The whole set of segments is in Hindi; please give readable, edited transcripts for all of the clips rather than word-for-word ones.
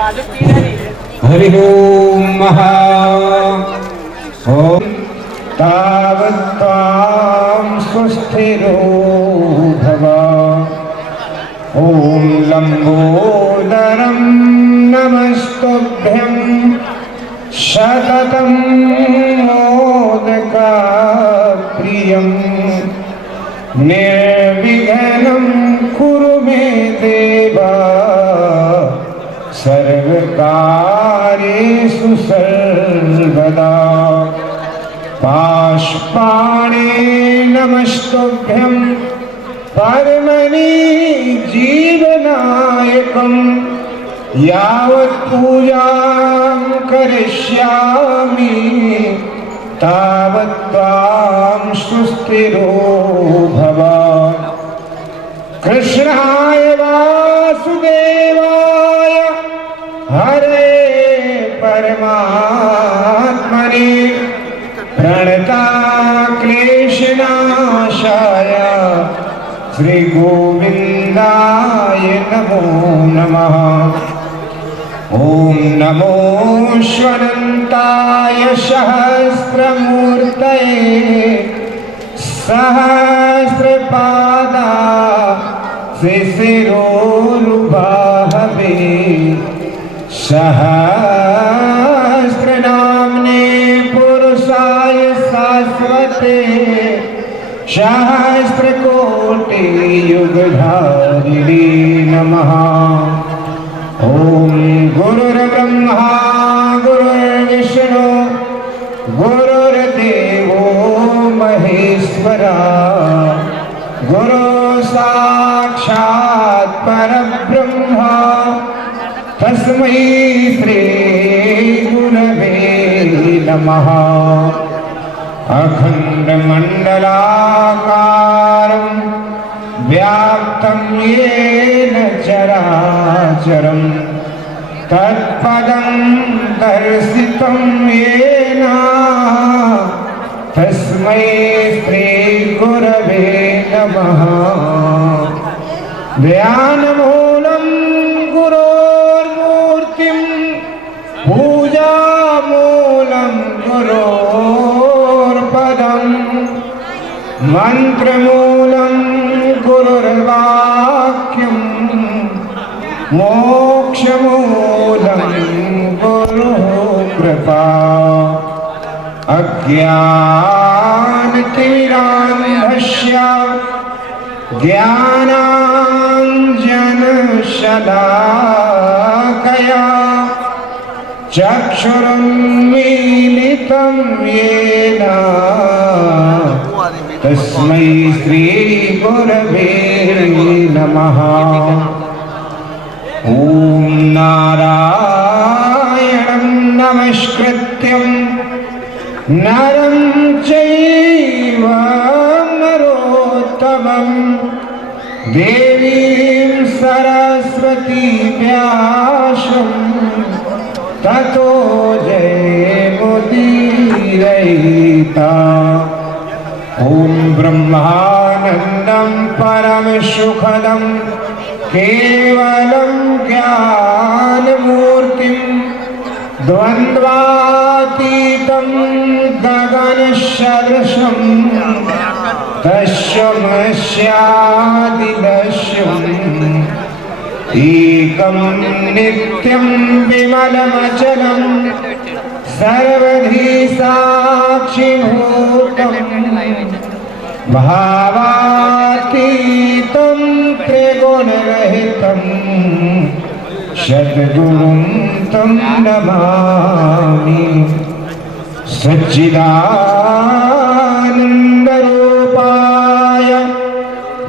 हरि ओम महा ओम तावत्त्वां सुस्थिरो भव। ओम लंबोदरं नमस्तुभ्यं सततं मोदकप्रियं निर्विघ्नं कुरु मे देव सर्वकार्येषु सर्वदा। पाशुपाणे नमस्तुभ्यं परमणि जीवनायकं यावत् पूजां करिष्यामि तावत् त्वां सुस्थिरो भव। कृष्णाय वासुदेवाय हरे परमात्मने प्रणतक्लेशनाशाय श्री गोविंदाय नमो नमः। ओम नमो स्वनन्ताय सहस्रमूर्तये सहस्रपादा शिशिरोरुबाहवे सहस्रनाम्ने पुरुषाय शाश्वते सहस्रकोटि युगधारिणे नमः। ओम गुरुर्ब्रह्मा गुरुर्विष्णु गुरुर्देवो महेश्वरा गुरु साक्षात् परब्रह्म तस्मै श्री गुरवे नमः। अखण्डमण्डलाकारं व्याप्तं येन चराचरं तत्पदं दर्शितं येन तस्मै श्री गुरवे नमः। ध्यानमूलं गुरोर्मूर्तिं पूजामूलं गुरोर्पदं मन्त्रमूलं गुरुर्वाक्यं मोक्षमूलं गुरुकृपा। अज्ञानतिमिरान्धस्य ज्ञानाञ्जनशलाकया चक्षुरुन्मीलितं येन तस्मै श्रीगुरवे नमः। ॐ नारायणं नमस्कृत्यं नरं चैव नरोत्तमं देवीं सरस्वतीं व्यासं ततो जयमुदीरयेता। ॐ ब्रह्मानन्दं परमसुखदं केवलं ज्ञानमूर्तिं द्वन्द्वातीतं गगनसदृशं दशमस्यादिदशम् एकं नित्यं विमलमचलं सर्वधी साक्षिभूतं भावातीतं त्रिगुणरहितं सद्गुरुं तं नमामि। सच्चिदानन्दरूपाय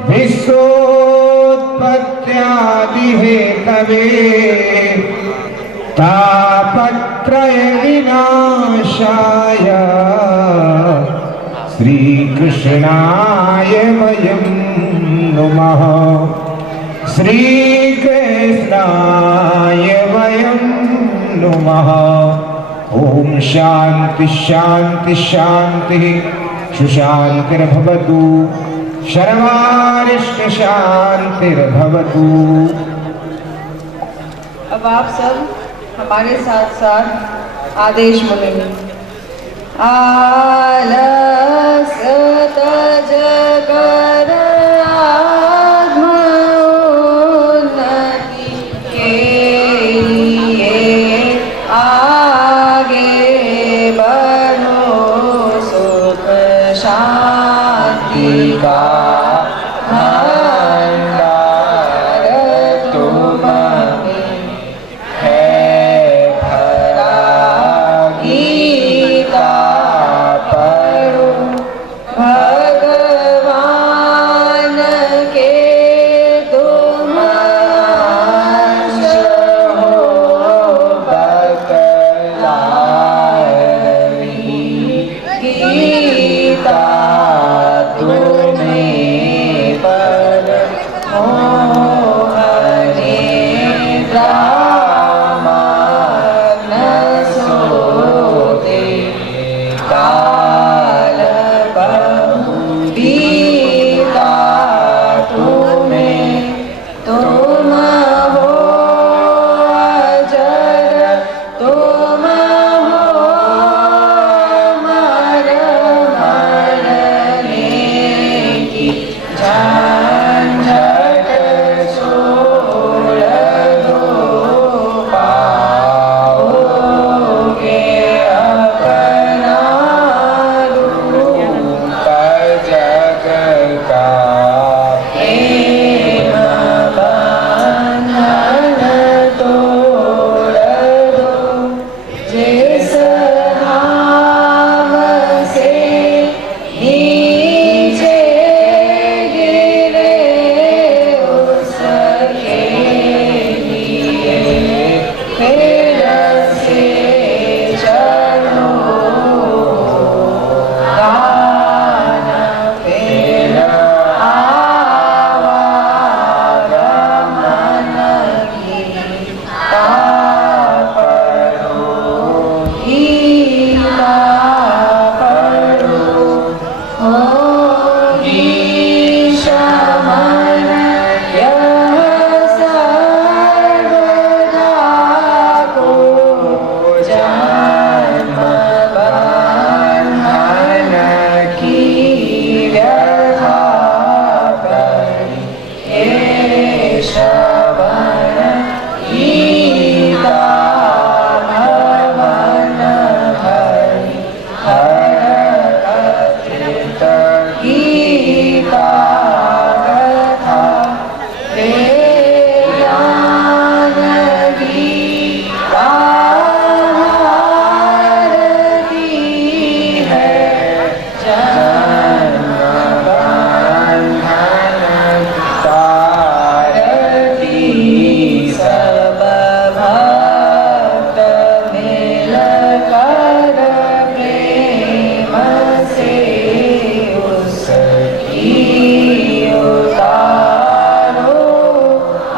विश्वोत्पत्त्यादिहेतवे तापत्रयविनाशाय श्रीकृष्णाय वयं नुमः। श्रीकृष्णाय वयं नुमः। ओम शांति शांति शांति सुशांतिर्भवतु सर्वारिष्ट शांतिर्भवतु। अब आप सब हमारे साथ साथ आदेश बोलेंगे। आलस तज कर आत्मोन्नति के लिए आगे बढ़ो, सुख शांति का भंडार तुम्हें है भरा। गीता पढ़ो, भगवान के तुम अंश हो, बतलाए गीता तुम्हें पर मोहने रामान सोते काल बहु बीता तुम्हें, तुम हो अजर, तुम हो मर मरने की झंझट छोड़ दो, पाओगे अपना रूप जग का। प्रेम बंधन तोड़ दो, जिस नाम से नीचे गिरे उसके लिए फिर से चलो, गाना फिर आवागमन गीता पढ़ो, गीता पढ़ो, होगी शमन यह सर्वदा को, जन्म बंधन की व्यथा करी, ये श्रवण गीता भवन हरि हर कथित गीता कथा, ज्ञान गीता हारती है, जन्म बंधन तारती। सब भक्त मिलकर प्रेम से उसकी उतारो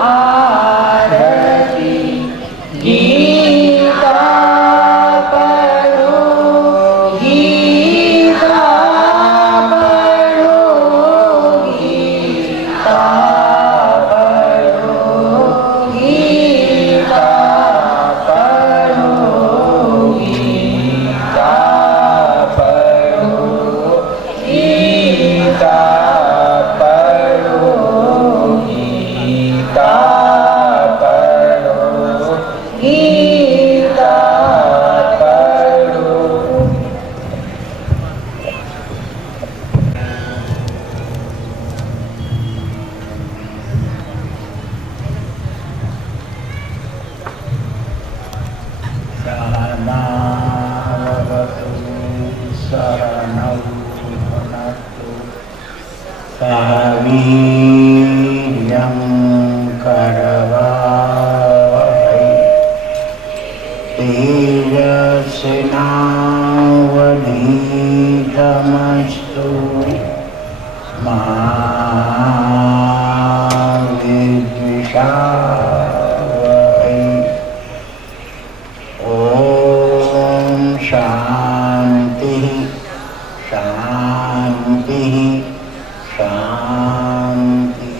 आरती। गीता पढ़ो, गीता पढ़ो, गीता पढ़ो, गीता पढ़ो, गीता पढ़ो, गीता पढ़ो, गीता पढ़ो, गीता पढ़ो। सहनावतु सहनौ भुनक्तु, सह वीर्यं करवावहै, तेजस्विनावधीतमस्तु मा विद्विषावहै। ओम शांति शांति शांति।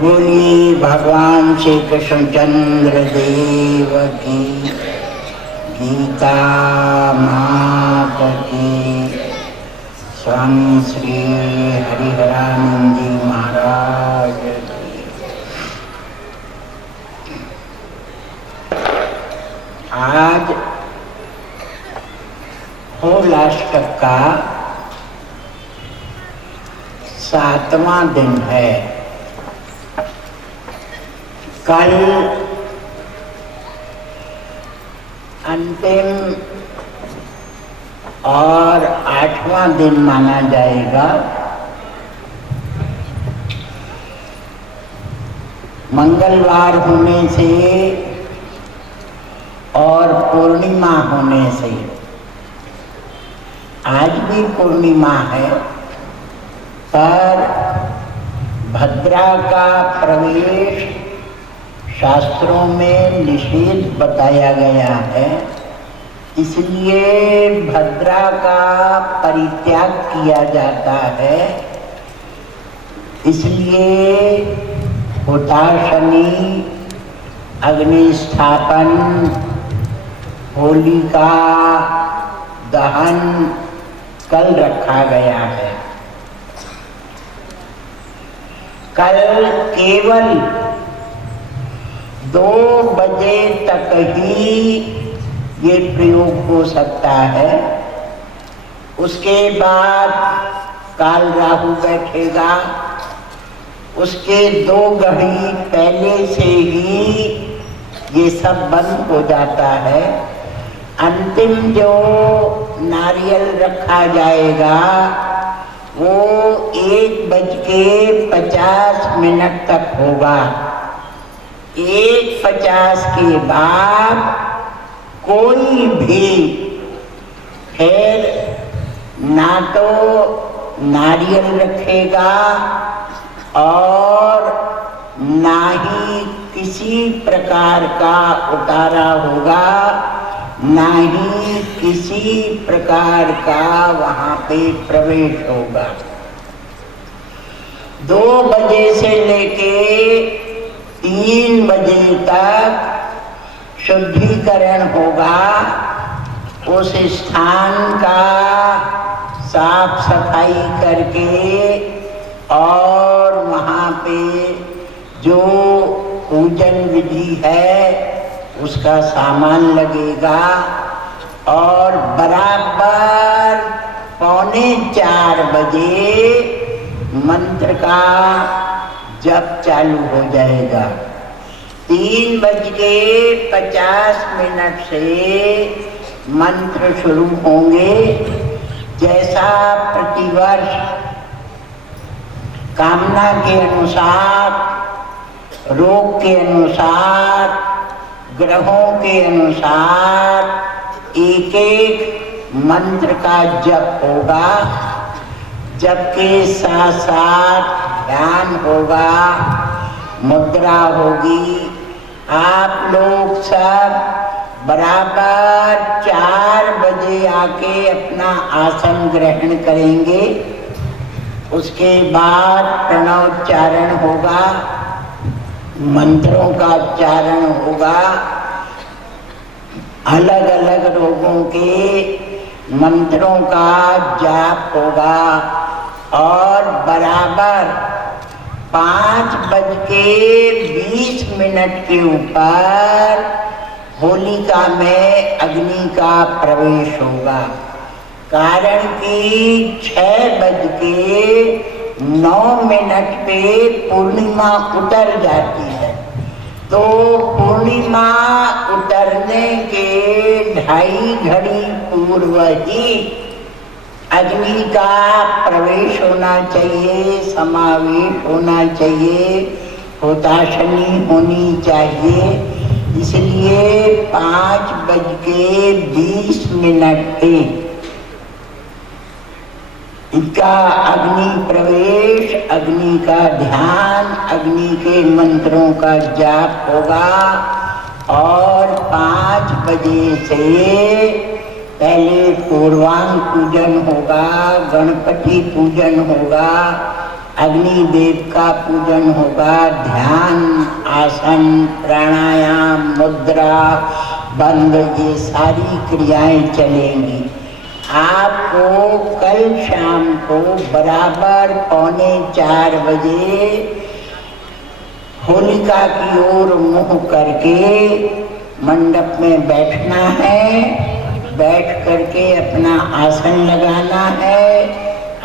बोलिए भगवान श्री कृष्णचंद्र देव की, गीता मात की, स्वामी श्री हरिहरानंद जी महाराज की। आज होलाष्टक का 7वां दिन है। कल अंतिम और 8वां दिन माना जाएगा। मंगलवार होने से और पूर्णिमा होने से, आज भी पूर्णिमा है, पर भद्रा का प्रवेश शास्त्रों में निषेध बताया गया है, इसलिए भद्रा का परित्याग किया जाता है। इसलिए हुताशनी, अग्नि स्थापन, होलिका दहन कल रखा गया है। कल केवल 2 बजे तक ही ये प्रयोग हो सकता है। उसके बाद काल राहु बैठेगा, उसके 2 घड़ी पहले से ही ये सब बंद हो जाता है। अंतिम जो नारियल रखा जाएगा वो 1:50 तक होगा। 1:50 के बाद कोई भी फिर ना तो नारियल रखेगा और ना ही किसी प्रकार का उतारा होगा, ना ही किसी प्रकार का वहाँ पे प्रवेश होगा। 2 बजे से लेके 3 बजे तक शुद्धिकरण होगा। उस स्थान का साफ सफाई करके और वहाँ पे जो पूजन विधि है उसका सामान लगेगा और बराबर 3:45 बजे मंत्र का जप चालू हो जाएगा। 3:50 से मंत्र शुरू होंगे। जैसा प्रतिवर्ष कामना के अनुसार, रोग के अनुसार, ग्रहों के अनुसार एक मंत्र का जप होगा। जप के साथ साथ ध्यान होगा, मुद्रा होगी। आप लोग सब बराबर 4 बजे आके अपना आसन ग्रहण करेंगे। उसके बाद प्रणवोच्चारण होगा, मंत्रों का उच्चारण होगा। अलग अलग रोगों के मंत्रों का जाप होगा और बराबर 5:20 के ऊपर होलिका में अग्नि का प्रवेश होगा। कारण कि 6:09 पे पूर्णिमा उतर जाती है, तो पूर्णिमा उतरने के 2.5 घड़ी पूर्व ही अग्नि का प्रवेश होना चाहिए, समावेश होना चाहिए, हुताशनी होनी चाहिए। इसलिए 5:20 पे इनका अग्नि प्रवेश, अग्नि का ध्यान, अग्नि के मंत्रों का जाप होगा और 5 बजे से पहले पूर्वांग पूजन होगा, गणपति पूजन होगा, अग्नि देव का पूजन होगा, ध्यान, आसन, प्राणायाम, मुद्रा, बंद, ये सारी क्रियाएं चलेंगी। आपको कल शाम को बराबर 3:45 बजे होलिका की ओर मुंह करके मंडप में बैठना है। बैठ करके अपना आसन लगाना है।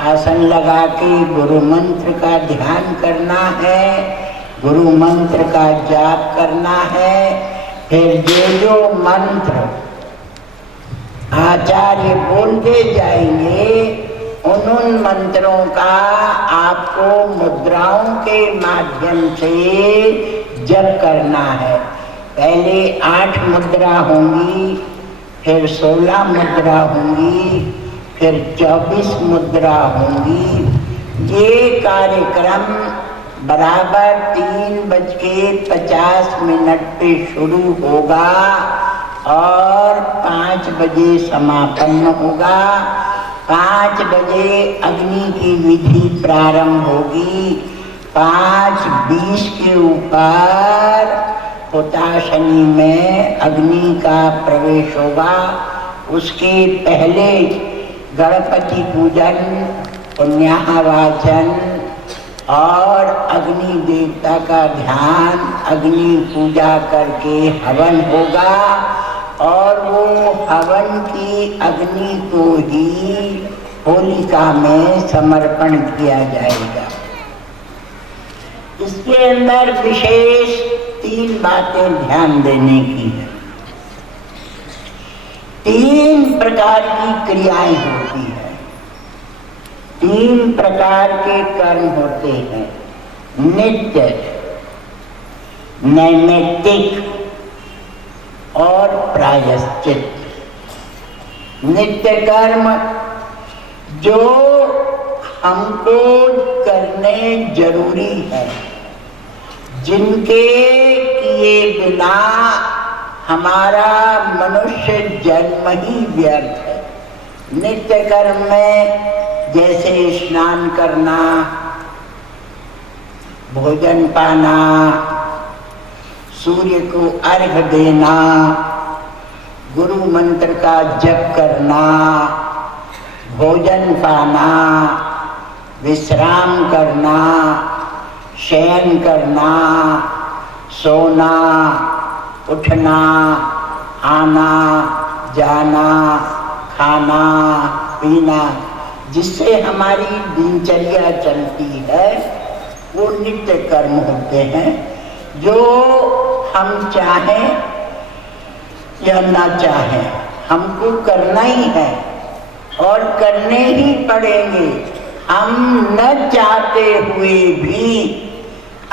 आसन लगा के गुरु मंत्र का ध्यान करना है, गुरु मंत्र का जाप करना है। फिर जो मंत्र आचार्य बोलते जाएंगे उन मंत्रों का आपको मुद्राओं के माध्यम से जप करना है। पहले 8 मुद्रा होंगी, फिर 16 मुद्रा होंगी, फिर 24 मुद्रा होंगी। ये कार्यक्रम बराबर 3:50 पे शुरू होगा और 5 बजे समापन होगा। 5 बजे अग्नि की विधि प्रारंभ होगी। 5:20 के ऊपर हुताशनी में अग्नि का प्रवेश होगा। उसके पहले गणपति पूजन, पुण्याहवाचन और अग्नि देवता का ध्यान, अग्नि पूजा करके हवन होगा और वो हवन की अग्नि को ही होलिका में समर्पण किया जाएगा। इसके अंदर विशेष 3 बातें ध्यान देने की है। 3 प्रकार की क्रियाएं होती है, 3 प्रकार के कर्म होते हैं। नित्य, नैमित्तिक और प्रायश्चित। नित्य कर्म जो हमको करने जरूरी है, जिनके किए बिना हमारा मनुष्य जन्म ही व्यर्थ है। नित्य कर्म में जैसे स्नान करना, भोजन पाना, सूर्य को अर्घ देना, गुरु मंत्र का जप करना, भोजन पाना, विश्राम करना, शयन करना, सोना, उठना, आना, जाना, खाना, पीना, जिससे हमारी दिनचर्या चलती है, वो नित्य कर्म होते हैं। जो हम चाहें या ना चाहें, हमको करना ही है और करने ही पड़ेंगे। हम न चाहते हुए भी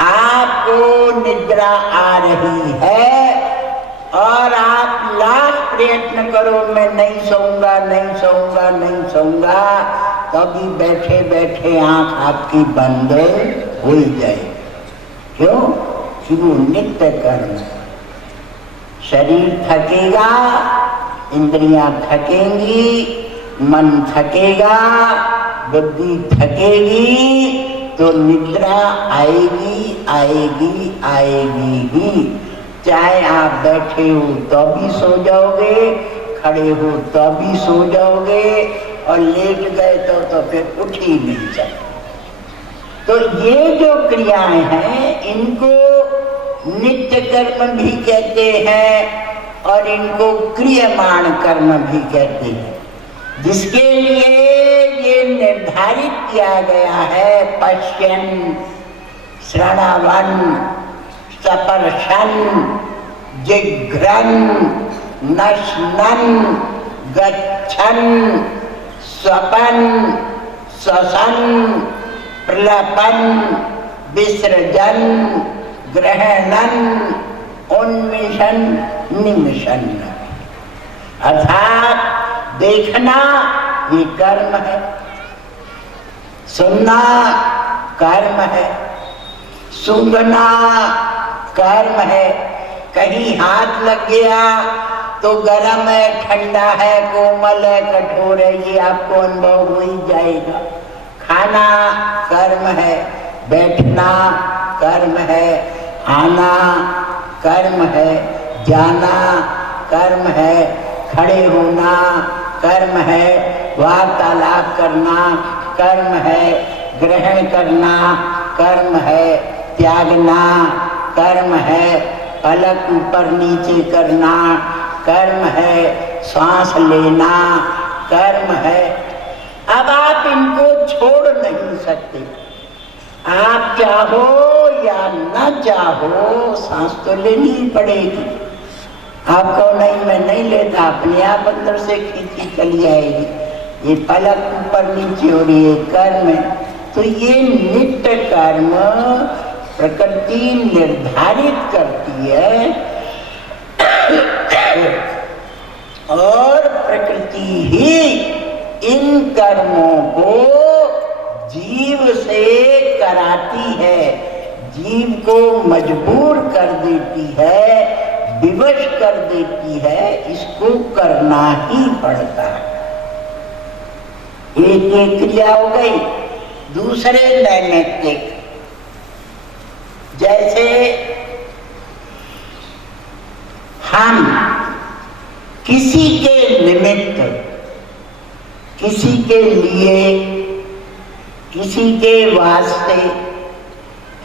आपको निद्रा आ रही है और आप लाख प्रयत्न करो, मैं नहीं सोऊंगा, नहीं सोऊंगा, नहीं सोऊंगा, तभी बैठे बैठे आंख आपकी बंद हो जाए। क्यों? कि वो नित्य कर्म। शरीर थकेगा, इंद्रियां थकेंगी, मन थकेगा, बुद्धि थकेगी, तो निद्रा आएगी आएगी आएगी ही। चाहे आप बैठे हो तो भी सो जाओगे, खड़े हो तो भी सो जाओगे और लेट गए तो फिर उठ ही नहीं सकते। तो ये जो क्रियाएं हैं, इनको नित्य कर्म भी कहते हैं और इनको क्रियमाण कर्म भी कहते हैं, जिसके लिए ये निर्धारित किया गया है पश्यन, श्रवण, स्पर्शन, जिघ्रन, नश्नन, गच्छन, स्वपन, श्वसन, प्रलपन, विसर्जन, ग्रहणन, उन्मिषण, निमिषण। अर्थात देखना ये कर्म है, सुनना कर्म है, सूंघना कर्म है। कहीं हाथ लग गया तो गर्म है, ठंडा है, कोमल है, कठोर है, ये आपको अनुभव हो ही जाएगा। खाना कर्म है, बैठना कर्म है, आना कर्म है, जाना कर्म है, खड़े होना कर्म है, वार्तालाप करना कर्म है, ग्रहण करना कर्म है, त्यागना कर्म है, पलक ऊपर नीचे करना कर्म है, सांस लेना कर्म है। अब आप इनको छोड़ नहीं सकते। आप चाहो या न चाहो सांस तो लेनी ही पड़ेगी। आपको नहीं मैं नहीं लेता, अपने आप अंदर से खींची चली आएगी। ये पलक ऊपर नीचे हो रही है कर्म है। तो ये नित्य कर्म प्रकृति निर्धारित करती है और प्रकृति ही इन कर्मों को जीव से कराती है, जीव को मजबूर कर देती है, विवश कर देती है, इसको करना ही पड़ता है। एक क्रिया हो गई। दूसरे नैमित्तिक, जैसे हम किसी के निमित्त, किसी के लिए, किसी के वास्ते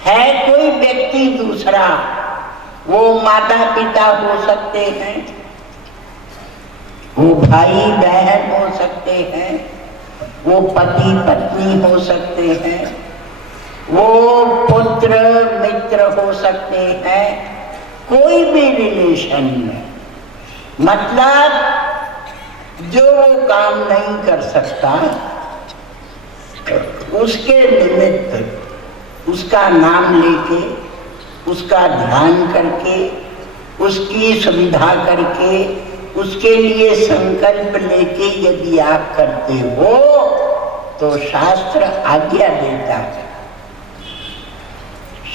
है कोई व्यक्ति दूसरा, वो माता पिता हो सकते हैं, वो भाई बहन हो सकते हैं, वो पति पत्नी हो सकते हैं, वो पुत्र मित्र हो सकते हैं, कोई भी रिलेशन में, मतलब जो वो काम नहीं कर सकता उसके निमित्त उसका नाम लेके, उसका ध्यान करके, उसकी सुविधा करके, उसके लिए संकल्प लेके यदि आप करते हो तो शास्त्र आज्ञा देता है।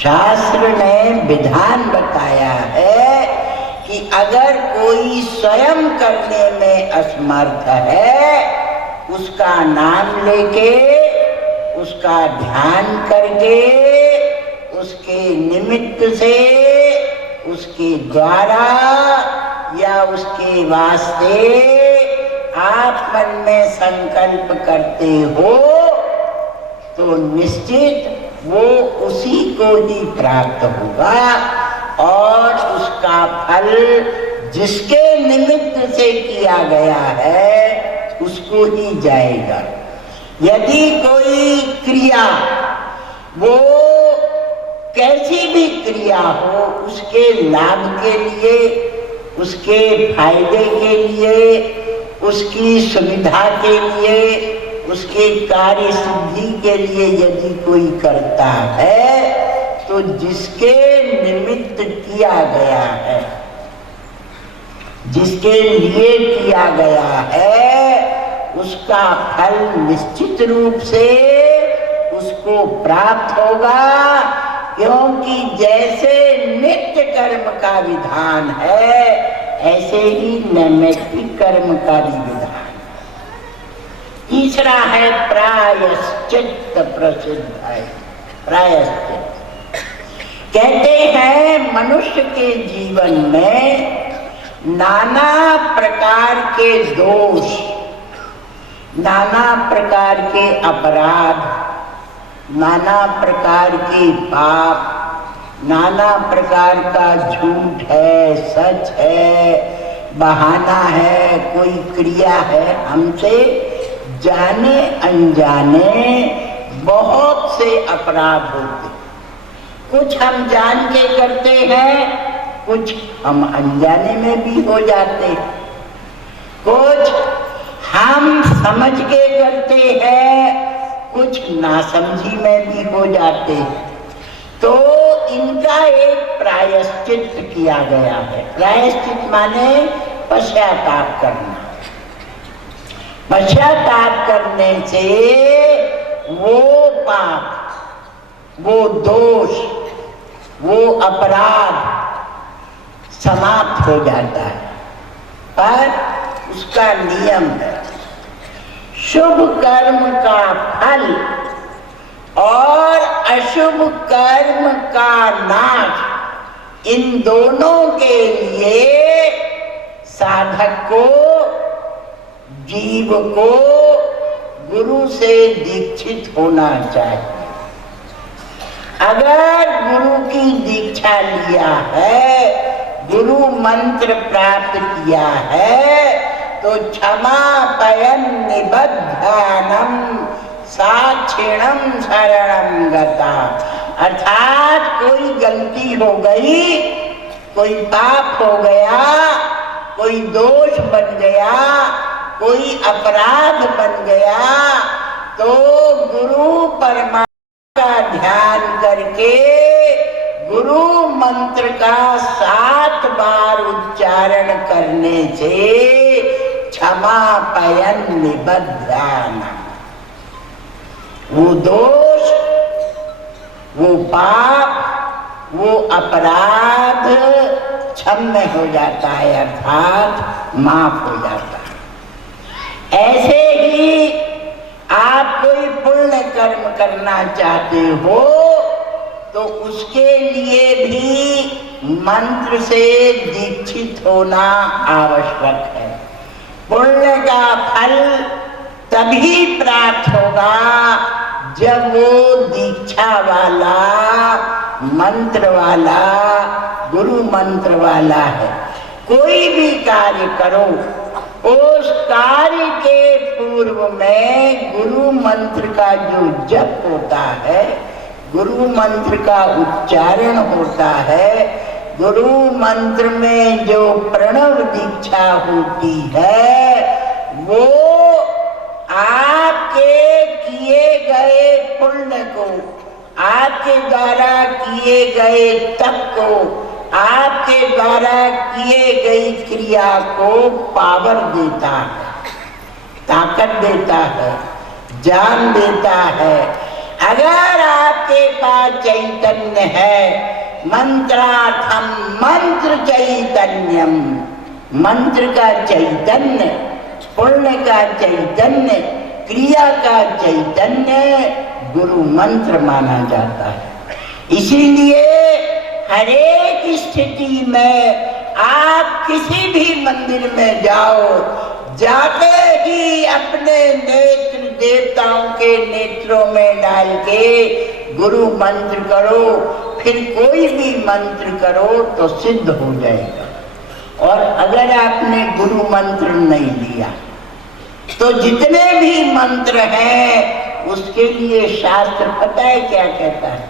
शास्त्र ने विधान बताया है कि अगर कोई स्वयं करने में असमर्थ है, उसका नाम लेके, उसका ध्यान करके, उसके निमित्त से, उसके द्वारा या उसके वास्ते आप मन में संकल्प करते हो तो निश्चित वो उसी को ही प्राप्त होगा और उसका फल जिसके निमित्त से किया गया है उसको ही जाएगा। यदि कोई क्रिया, वो कैसी भी क्रिया हो, उसके लाभ के लिए, उसके फायदे के लिए, उसकी सुविधा के लिए, उसके कार्य सिद्धि के लिए यदि कोई करता है तो जिसके निमित्त किया गया है, जिसके लिए किया गया है, उसका फल निश्चित रूप से उसको प्राप्त होगा। क्योंकि जैसे नित्य कर्म का विधान है ऐसे ही नैमित्तिक कर्म का भी विधान। तीसरा है प्रायश्चित, प्रसिद्ध है प्रायश्चित। कहते हैं मनुष्य के जीवन में नाना प्रकार के दोष, नाना प्रकार के अपराध, नाना प्रकार के पाप, नाना प्रकार का झूठ है, सच है, बहाना है, कोई क्रिया है, हमसे जाने अनजाने बहुत से अपराध होते। कुछ हम जान के करते हैं, कुछ हम अनजाने में भी हो जाते हैं, कुछ हम समझ के करते हैं, कुछ नासमझी में भी हो जाते हैं। तो इनका एक प्रायश्चित किया गया है। प्रायश्चित माने पश्चाताप करना। पश्चाताप करने से वो पाप, वो दोष, वो अपराध समाप्त हो जाता है। पर उसका नियम है, शुभ कर्म का फल अशुभ कर्म का नाश, इन दोनों के लिए साधक को, जीव को गुरु से दीक्षित होना चाहिए। अगर गुरु की दीक्षा लिया है, गुरु मंत्र प्राप्त किया है, तो क्षमा पयन निबद्धानम साक्षिणम शरणम गता। अर्थात कोई गलती हो गई, कोई पाप हो गया, कोई दोष बन गया, कोई अपराध बन गया, तो गुरु परमात्मा का ध्यान करके गुरु मंत्र का 7 बार उच्चारण करने से क्षमा पयन निबद्धान, वो दोष, वो पाप, वो अपराध क्षम्य हो जाता है, अर्थात माफ हो जाता है। ऐसे ही आप कोई पुण्य कर्म करना चाहते हो तो उसके लिए भी मंत्र से दीक्षित होना आवश्यक है। पुण्य का फल तभी प्राप्त होगा जब वो दीक्षा वाला, मंत्र वाला, गुरु मंत्र वाला है। कोई भी कार्य करो, उस कार्य के पूर्व में गुरु मंत्र का जो जप होता है, गुरु मंत्र का उच्चारण होता है, गुरु मंत्र में जो प्रणव दीक्षा होती है, वो आपके किए गए पुण्य को, आपके द्वारा किए गए तप को, आपके द्वारा किए गई क्रिया को पावर देता है, ताकत देता है, जान देता है। अगर आपके पास चैतन्य है, मंत्रार्थम मंत्र चैतन्यम, मंत्र का चैतन्य, पुण्य का चैतन्य, क्रिया का चैतन्य गुरु मंत्र माना जाता है। इसीलिए हर एक स्थिति में आप किसी भी मंदिर में जाओ, जाते ही अपने नेत्र देवताओं के नेत्रों में डाल के गुरु मंत्र करो, फिर कोई भी मंत्र करो तो सिद्ध हो जाएगा। और अगर आपने गुरु मंत्र नहीं लिया तो जितने भी मंत्र हैं उसके लिए शास्त्र पता है क्या कहता है?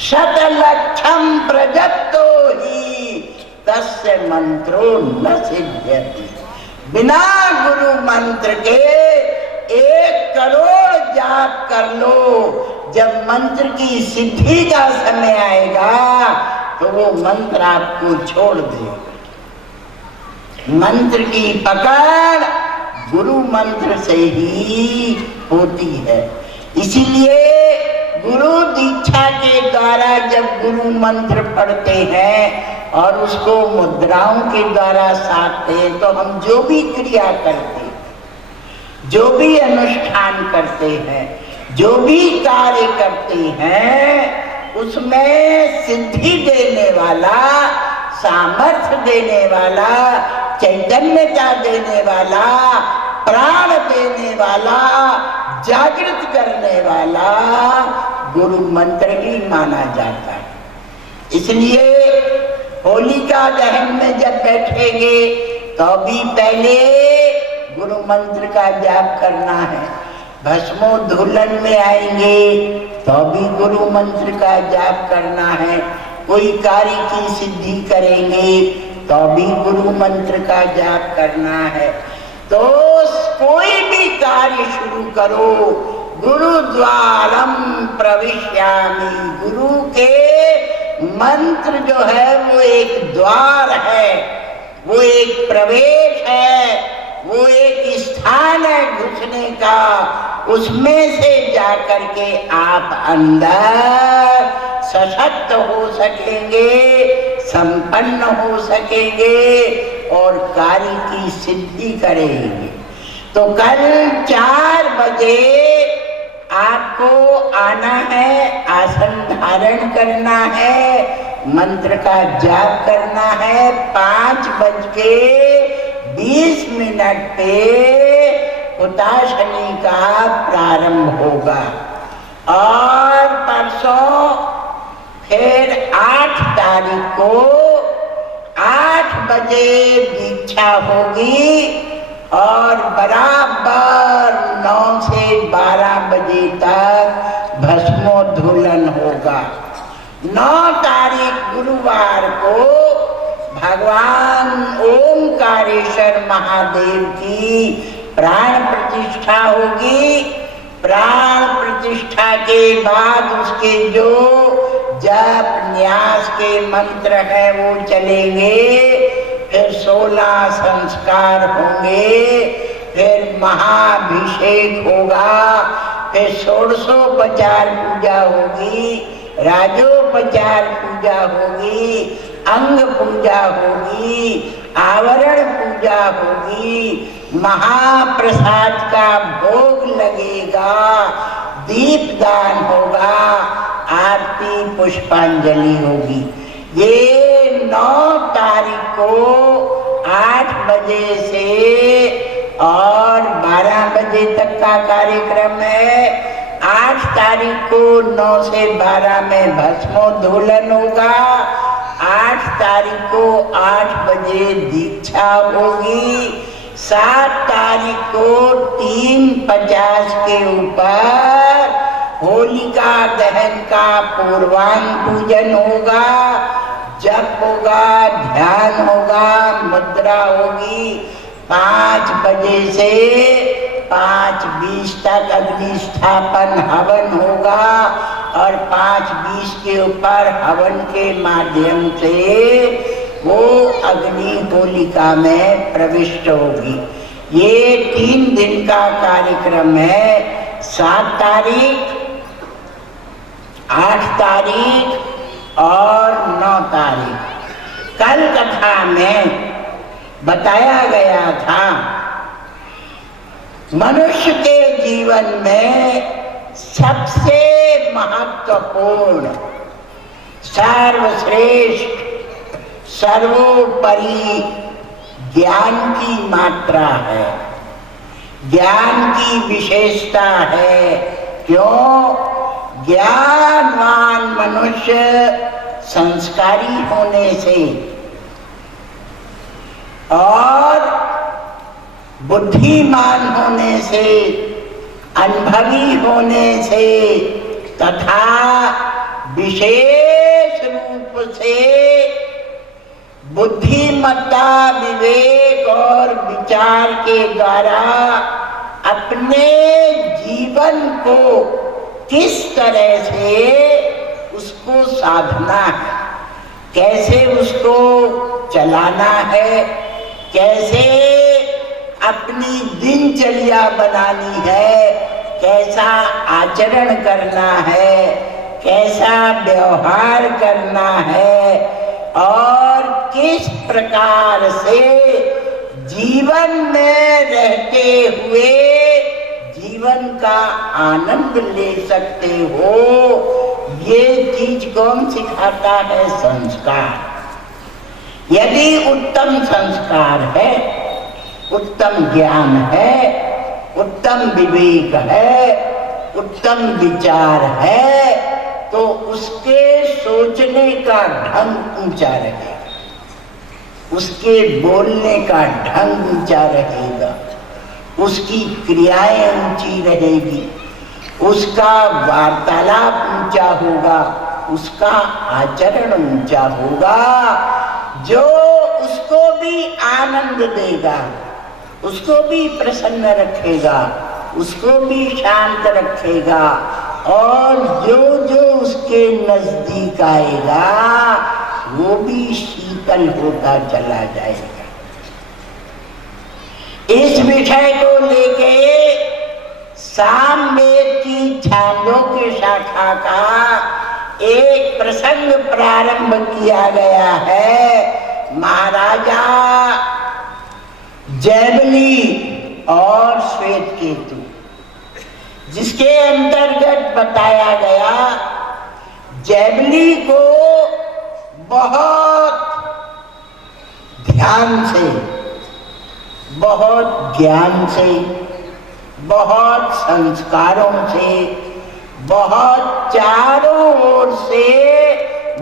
शतलक्षम प्रजप्तो ही तस्य मंत्रो न सिद्ध्यति। बिना गुरु मंत्र के 1 करोड़ जाप कर लो, जब मंत्र की सिद्धि का समय आएगा तो वो मंत्र आपको छोड़ देगा। मंत्र की पकड़ गुरु मंत्र से ही होती है। इसीलिए गुरु दीक्षा के द्वारा जब गुरु मंत्र पढ़ते हैं और उसको मुद्राओं के द्वारा साधते हैं, तो हम जो भी क्रिया करते हैं, जो भी अनुष्ठान करते हैं, जो भी कार्य करते हैं, उसमें सिद्धि देने वाला, सामर्थ्य देने वाला, चैतन्यता देने वाला, प्राण देने वाला, जागृत करने वाला गुरु मंत्र ही माना जाता है। इसलिए होलिका दहन में जब बैठेंगे तो भी पहले गुरु मंत्र का जाप करना है। भस्मोद्धोलन में आएंगे तो भी गुरु मंत्र का जाप करना है। कोई कार्य की सिद्धि करेंगे तो भी गुरु मंत्र का जाप करना है। तो कोई भी कार्य शुरू करो, गुरुद्वारम प्रविश्यामि, गुरु के मंत्र जो है वो एक द्वार है, वो एक प्रवेश है, वो एक स्थान है घुसने का। उसमें से जाकर के आप अंदर सशक्त हो सकेंगे, संपन्न हो सकेंगे और कार्य की सिद्धि करेंगे। तो कल 4 बजे आपको आना है आसन धारण करना है, मंत्र का जाप करना है। 5:20 पे हुताशनी का प्रारंभ होगा और परसों फिर 8 तारीख को 8 बजे दीक्षा होगी और बराबर 9 से 12 बजे तक भस्मोद्धोलन होगा। 9 तारीख गुरुवार को भगवान ओंकारेश्वर महादेव की प्राण प्रतिष्ठा होगी। प्राण प्रतिष्ठा के बाद उसके जो जप न्यास के मंत्र हैं वो चलेंगे, फिर 16 संस्कार होंगे, फिर महाभिषेक होगा, फिर षोडशोपचार पूजा होगी, राजोपचार पूजा होगी, अंग पूजा होगी, आवरण पूजा होगी, महाप्रसाद का भोग लगेगा, दीपदान होगा, आरती पुष्पांजलि होगी। ये 9 तारीख को 8 बजे से और 12 बजे तक का कार्यक्रम है। 8 तारीख को 9 से 12 में भस्मोद्धोलन होगा। 8 तारीख को 8 बजे दीक्षा होगी। 7 तारीख को 3:50 के ऊपर होलिका दहन का पूर्वांग पूजन होगा, जप होगा, ध्यान होगा, मुद्रा होगी। 5 बजे से 5:20 तक अग्नि स्थापन हवन होगा और 5:20 के ऊपर हवन के माध्यम से वो अग्नि होलिका में प्रविष्ट होगी। ये 3 दिन का कार्यक्रम है। 7 तारीख, 8 तारीख और 9 तारीख। कल कथा में बताया गया था मनुष्य के जीवन में सबसे महत्वपूर्ण, सर्वश्रेष्ठ, सर्वोपरि ज्ञान की मात्रा है, ज्ञान की विशेषता है। क्यों? ज्ञानवान मनुष्य संस्कारी होने से और बुद्धिमान होने से, अनुभवी होने से तथा विशेष रूप से बुद्धिमत्ता, विवेक और विचार के द्वारा अपने जीवन को किस तरह से उसको साधना है, कैसे उसको चलाना है, कैसे अपनी दिनचर्या बनानी है, कैसा आचरण करना है, कैसा व्यवहार करना है और किस प्रकार से जीवन में रहते हुए जीवन का आनंद ले सकते हो, ये चीज कौन सिखाता है? संस्कार। यदि उत्तम संस्कार है, उत्तम ज्ञान है, उत्तम विवेक है, उत्तम विचार है, तो उसके सोचने का ढंग ऊंचा रहेगा, उसके बोलने का ढंग ऊंचा रहेगा, उसकी क्रियाएं ऊंची रहेगी, उसका वार्तालाप ऊंचा होगा, उसका आचरण ऊंचा होगा, जो उसको भी आनंद देगा, उसको भी प्रसन्न रखेगा, उसको भी शांत रखेगा और जो जो उसके नजदीक आएगा वो भी शीतल होता चला जाएगा। इस विषय को लेके सामवेद की छांदोग्य शाखा का एक प्रसंग प्रारंभ किया गया है। महाराजा जैवली और श्वेतकेतु, जिसके अंतर्गत बताया गया बहुत ध्यान से, बहुत ज्ञान से, बहुत संस्कारों से, बहुत चारों ओर से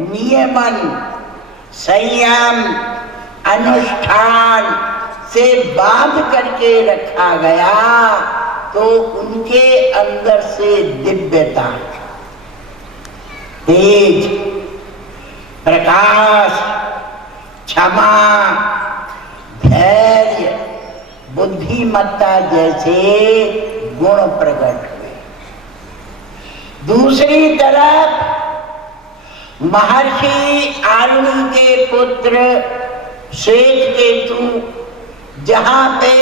नियमन, संयम, अनुष्ठान से बांध करके रखा गया, तो उनके अंदर से दिव्यता, तेज, प्रकाश, क्षमा, धैर्य, बुद्धिमत्ता जैसे गुण प्रकट हुए। दूसरी तरफ महर्षि आरुणि के पुत्र श्वेतकेतु जहाँ पे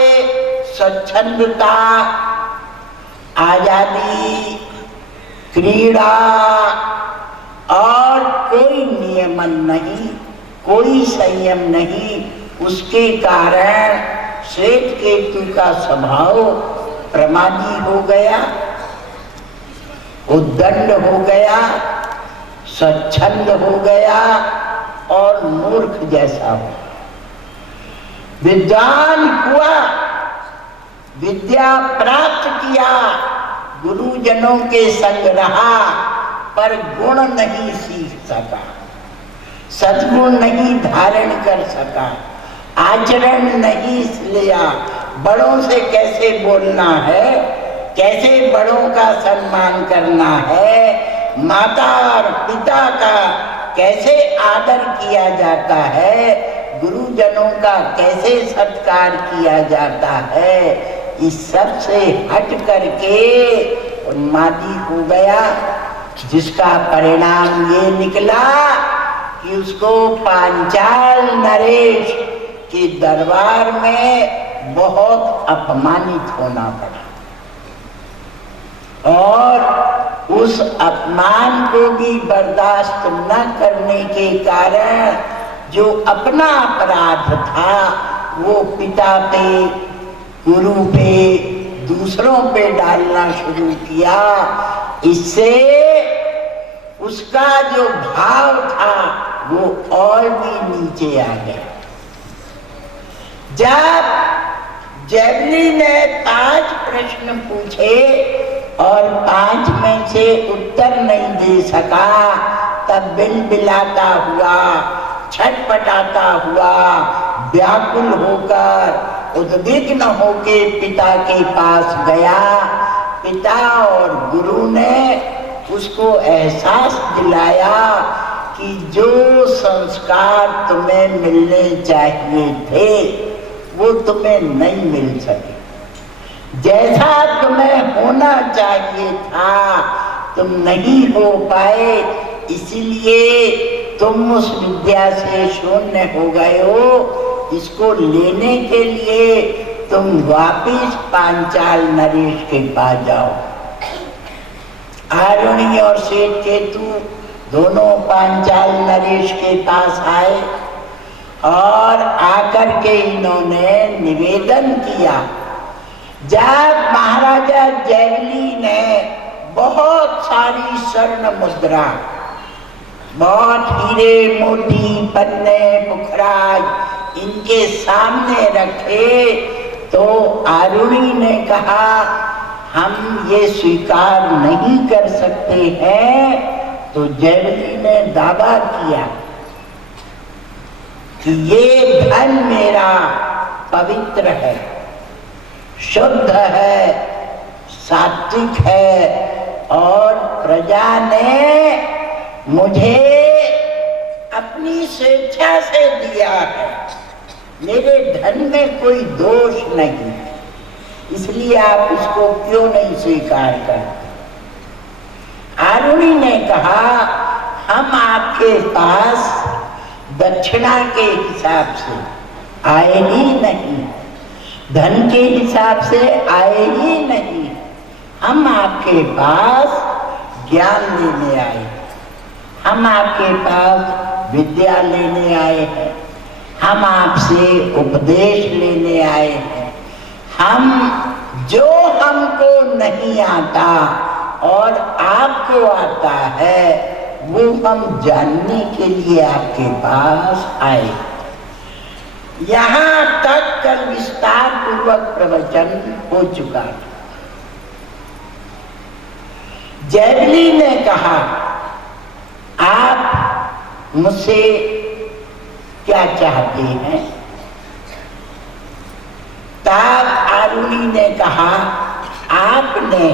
स्वच्छंदता, आजादी, क्रीड़ा और कोई नियमन नहीं, कोई संयम नहीं, उसके कारण श्वेतकेतु का स्वभाव प्रमादी हो गया, उद्दंड हो गया, स्वच्छंद हो गया और मूर्ख जैसा हो। विद्वान हुआ, विद्या प्राप्त किया, गुरुजनों के संग रहा, पर गुण नहीं सीख सका, सद्गुण नहीं धारण कर सका, आचरण नहीं लिया। बड़ों से कैसे बोलना है, कैसे बड़ों का सम्मान करना है, माता और पिता का कैसे आदर किया जाता है, गुरुजनों का कैसे सत्कार किया जाता है, इस सब से हट करके उन्मादी हो गया, जिसका परिणाम ये निकला कि उसको पांचाल नरेश के दरबार में बहुत अपमानित होना पड़ा, और उस अपमान को भी बर्दाश्त न करने के कारण जो अपना अपराध था वो पिता पे, गुरु पे, दूसरों पे डालना शुरू किया। इससे उसका जो भाव था वो और भी नीचे आ गया। जब जैवली ने 5 प्रश्न पूछे और 5 में से उत्तर नहीं दे सका, तब बिलबिलाता हुआ, छटपटाता हुआ, व्याकुल होकर, उद्विग्न होके पिता के पास गया। पिता और गुरु ने उसको एहसास दिलाया कि जो संस्कार तुम्हें मिलने चाहिए थे वो तुम्हें नहीं मिल सके, जैसा तुम्हें होना चाहिए था तुम नहीं हो पाए, इसीलिए तुम उस विद्या से शून्य हो गए हो। इसको लेने के लिए तुम वापिस पांचाल नरेश के पास जाओ। आरुणि और श्वेतकेतु दोनों पांचाल नरेश के पास आए और आकर के इन्होंने निवेदन किया। जब महाराजा जैवली ने बहुत सारी स्वर्ण मुद्रा, बहुत हीरे मोती, पन्ने, पुखराज इनके सामने रखे, तो आरुणि ने कहा हम ये स्वीकार नहीं कर सकते हैं। तो जैवली ने दावा किया कि ये धन मेरा पवित्र है, शुद्ध है, सात्विक है और प्रजा ने मुझे अपनी स्वेच्छा से दिया है, मेरे धन में कोई दोष नहीं, इसलिए आप इसको क्यों नहीं स्वीकार करते। आरुणि ने कहा हम आपके पास दक्षिणा के हिसाब से आए ही नहीं, धन के हिसाब से आए ही नहीं, हम आपके पास ज्ञान लेने आए, हम आपके पास विद्या लेने आए हैं, हम आपसे उपदेश लेने आए हैं। हम जो हमको नहीं आता और आपको आता है वो हम जानने के लिए आपके पास आए। यहाँ तक कल विस्तार पूर्वक प्रवचन हो चुका। जैवली ने कहा, आप मुझसे क्या चाहते हैं? तब आरुणि ने कहा, आपने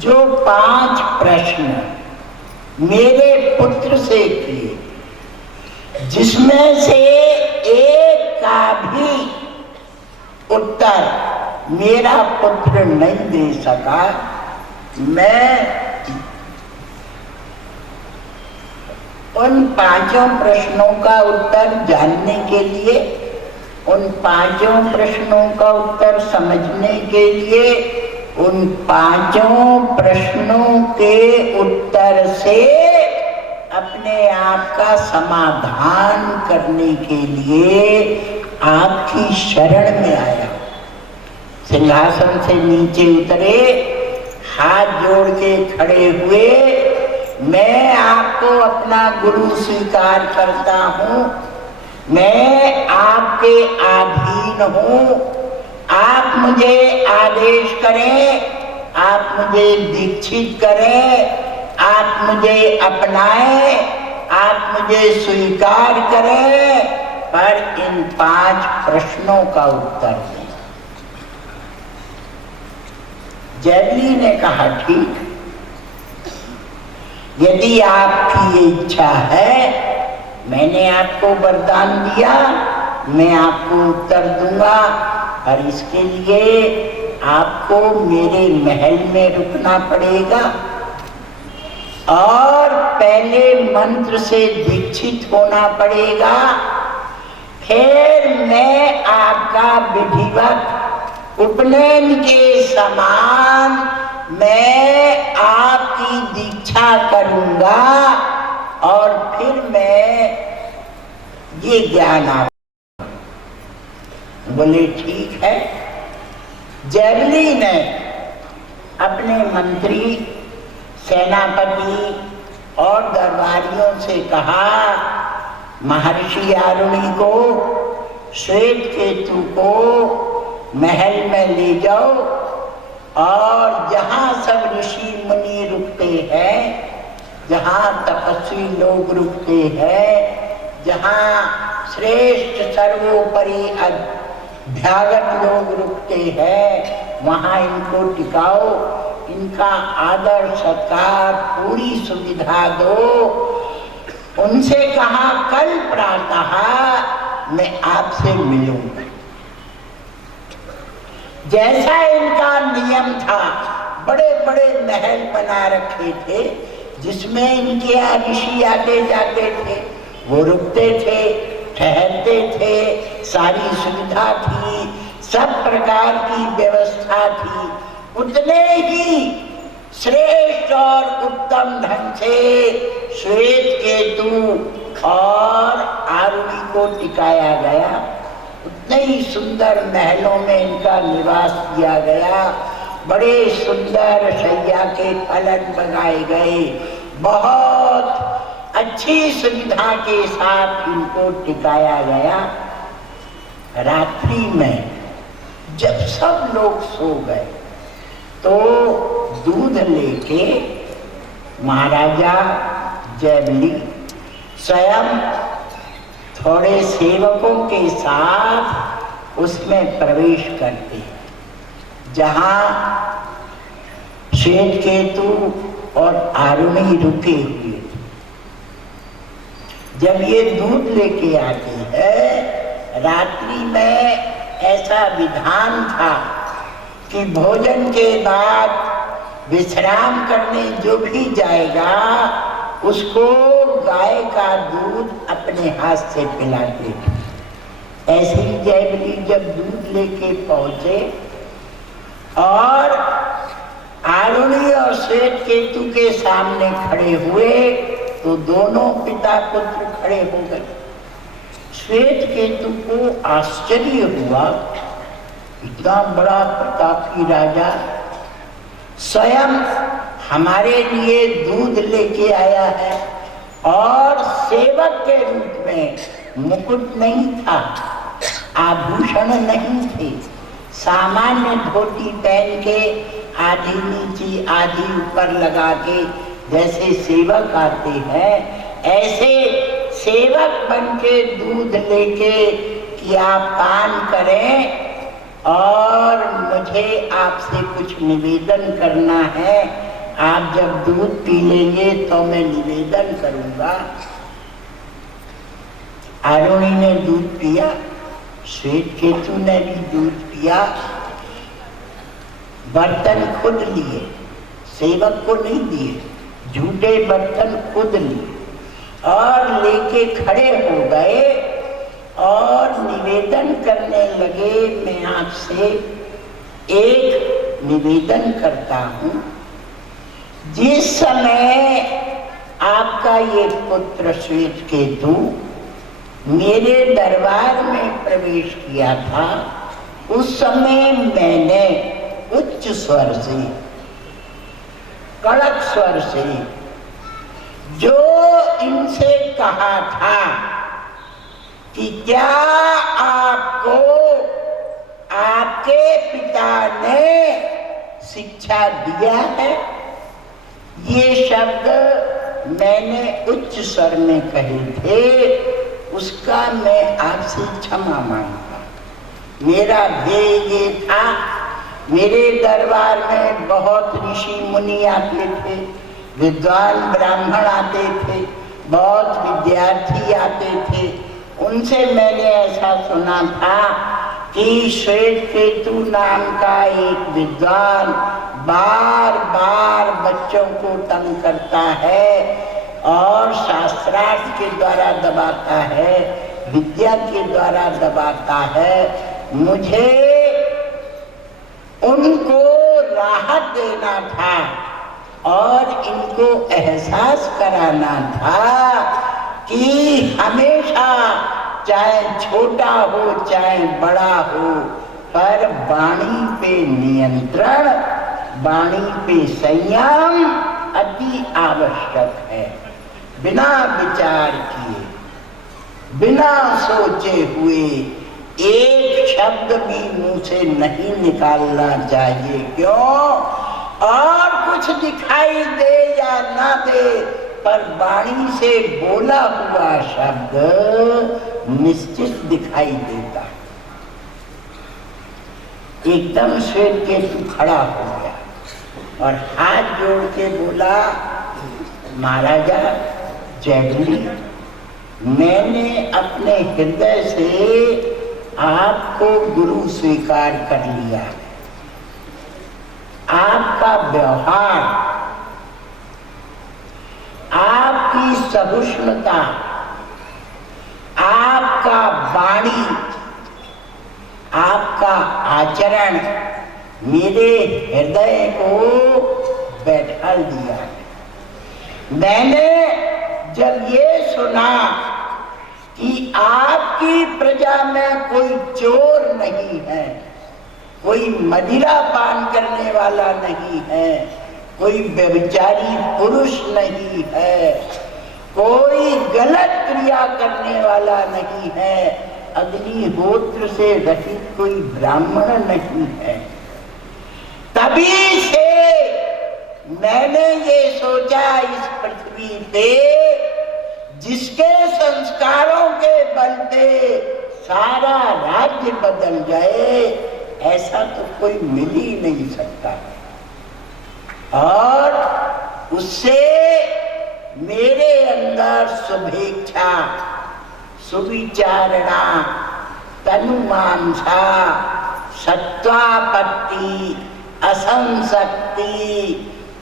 जो 5 प्रश्न मेरे पुत्र से किए, जिसमें से एक का भी उत्तर मेरा पुत्र नहीं दे सका, मैं उन 5 प्रश्नों का उत्तर जानने के लिए, उन 5 प्रश्नों का उत्तर समझने के लिए, उन 5 प्रश्नों के उत्तर से अपने आप का समाधान करने के लिए आपकी शरण में आया। सिंहासन से नीचे उतरे, हाथ जोड़ के खड़े हुए, मैं आपको अपना गुरु स्वीकार करता हूँ, मैं आपके अधीन हूँ, आप मुझे आदेश करें, आप मुझे दीक्षित करें, आप मुझे अपनाएं, आप मुझे स्वीकार करें, पर इन 5 प्रश्नों का उत्तर दें। जैवली ने कहा, ठीक, यदि आपकी ये इच्छा है, मैंने आपको वरदान दिया, मैं आपको उत्तर दूंगा, और इसके लिए आपको मेरे महल में रुकना पड़ेगा और पहले मंत्र से दीक्षित होना पड़ेगा, फिर मैं आपका विधिवत उपनयन के समान मैं आपकी दीक्षा करूंगा और फिर मैं ये ज्ञान आप। बोले ठीक है। जैवली ने अपने मंत्री, सेनापति और दरबारियों से कहा, महर्षि आरुणि को, श्वेत केतु को महल में ले जाओ और जहाँ सब ऋषि मुनि रुकते हैं, जहाँ तपस्वी लोग रुकते हैं, जहाँ श्रेष्ठ सर्वोपरि अभ्यागत लोग रुकते हैं, वहाँ इनको टिकाओ, इनका आदर सत्कार पूरी सुविधा दो। उनसे कहा, कल प्रातः मैं आपसे मिलूंगा। जैसा इनका नियम था, बड़े बड़े महल बना रखे थे जिसमें इनके यहाँ ऋषि आते जाते थे, वो रुकते थे, ठहरते थे, सारी सुविधा थी, सब प्रकार की व्यवस्था थी। उतने ही श्रेष्ठ और उत्तम ढंग से श्वेत केतु और आरुणि को टिकाया गया। उतने ही सुंदर महलों में इनका निवास किया गया। बड़े सुंदर शैया के पलंग बनाए गए, बहुत अच्छी सुविधा के साथ इनको टिकाया गया। रात्रि में जब सब लोग सो गए तो दूध लेके महाराजा जैवली स्वयं थोड़े सेवकों के साथ उसमें प्रवेश करते, जहाँ श्वेत केतु और आरुणि रुके हुए। जब ये दूध लेके आते हैं, रात्रि में ऐसा विधान था कि भोजन के बाद विश्राम करने जो भी जाएगा उसको गाय का दूध अपने हाथ से पिलाते थे। ऐसे ही जैवली जब दूध लेके पहुंचे और आरुणि और श्वेत केतु के सामने खड़े हुए तो दोनों पिता पुत्र खड़े हो गए। श्वेत केतु को आश्चर्य हुआ, इतना बड़ा प्रतापी राजा स्वयं हमारे लिए दूध लेके आया है, और सेवक के रूप में मुकुट नहीं था, आभूषण नहीं थे, सामान्य धोती पहन के आधी नीचे आधी ऊपर लगा के जैसे सेवक आते हैं, ऐसे सेवक बन के दूध लेके कि आप पान करें और मुझे आपसे कुछ निवेदन करना है। आप जब दूध पी लेंगे तो मैं निवेदन करूंगा। आरुणी ने दूध पिया, श्वेत केतु ने भी दूध पिया। बर्तन खुद लिए, सेवक को नहीं दिए, झूठे बर्तन खुद लिए और लेके खड़े हो गए और निवेदन करने लगे, मैं आपसे एक निवेदन करता हूं। जिस समय आपका ये पुत्र श्वेत केतु मेरे दरबार में प्रवेश किया था, उस समय मैंने उच्च स्वर से, कड़क स्वर से जो इनसे कहा था कि क्या आपको आपके पिता ने शिक्षा दिया है, ये शब्द मैंने उच्च स्वर में कहे थे, उसका मैं आपसे क्षमा मांगता। मेरा ध्येय ये था, मेरे दरबार में बहुत ऋषि मुनि आते थे, विद्वान ब्राह्मण आते थे, बहुत विद्यार्थी आते थे। उनसे मैंने ऐसा सुना था कि श्वेत केतु नाम का एक विद्वान बार बार बच्चों को तंग करता है और शास्त्रार्थ के द्वारा दबाता है, विद्या के द्वारा दबाता है। मुझे उनको राहत देना था और इनको एहसास कराना था कि हमेशा चाहे छोटा हो चाहे बड़ा हो, पर वाणी पे नियंत्रण, वाणी पे संयम अति आवश्यक है। बिना विचार किए, बिना सोचे हुए एक शब्द भी मुंह से नहीं निकालना चाहिए। क्यों? और कुछ दिखाई दे या ना दे, पर वाणी से बोला हुआ शब्द निश्चित दिखाई देता। एकदम श्वेत केतु खड़ा हो गया और हाथ जोड़ के बोला, महाराजा जैगली, मैंने अपने हृदय से आपको गुरु स्वीकार कर लिया है। आपका व्यवहार, आपकी सहिष्णुता, आपका वाणी, आपका आचरण मेरे हृदय को बैठा दिया है। मैंने जब ये सुना कि आपकी प्रजा में कोई चोर नहीं है, कोई मदिरा पान करने वाला नहीं है, कोई व्यभिचारी पुरुष नहीं है, कोई गलत क्रिया करने वाला नहीं है, अग्निहोत्र से रहित कोई ब्राह्मण नहीं है, तभी से मैंने ये सोचा इस पृथ्वी पे जिसके संस्कारों के बल पे सारा राज्य बदल जाए, ऐसा तो कोई मिल ही नहीं सकता। और उससे मेरे अंदर शुभेच्छा, सुविचारणा, तनुमांसा, सत्वापत्ति, असंशक्ति,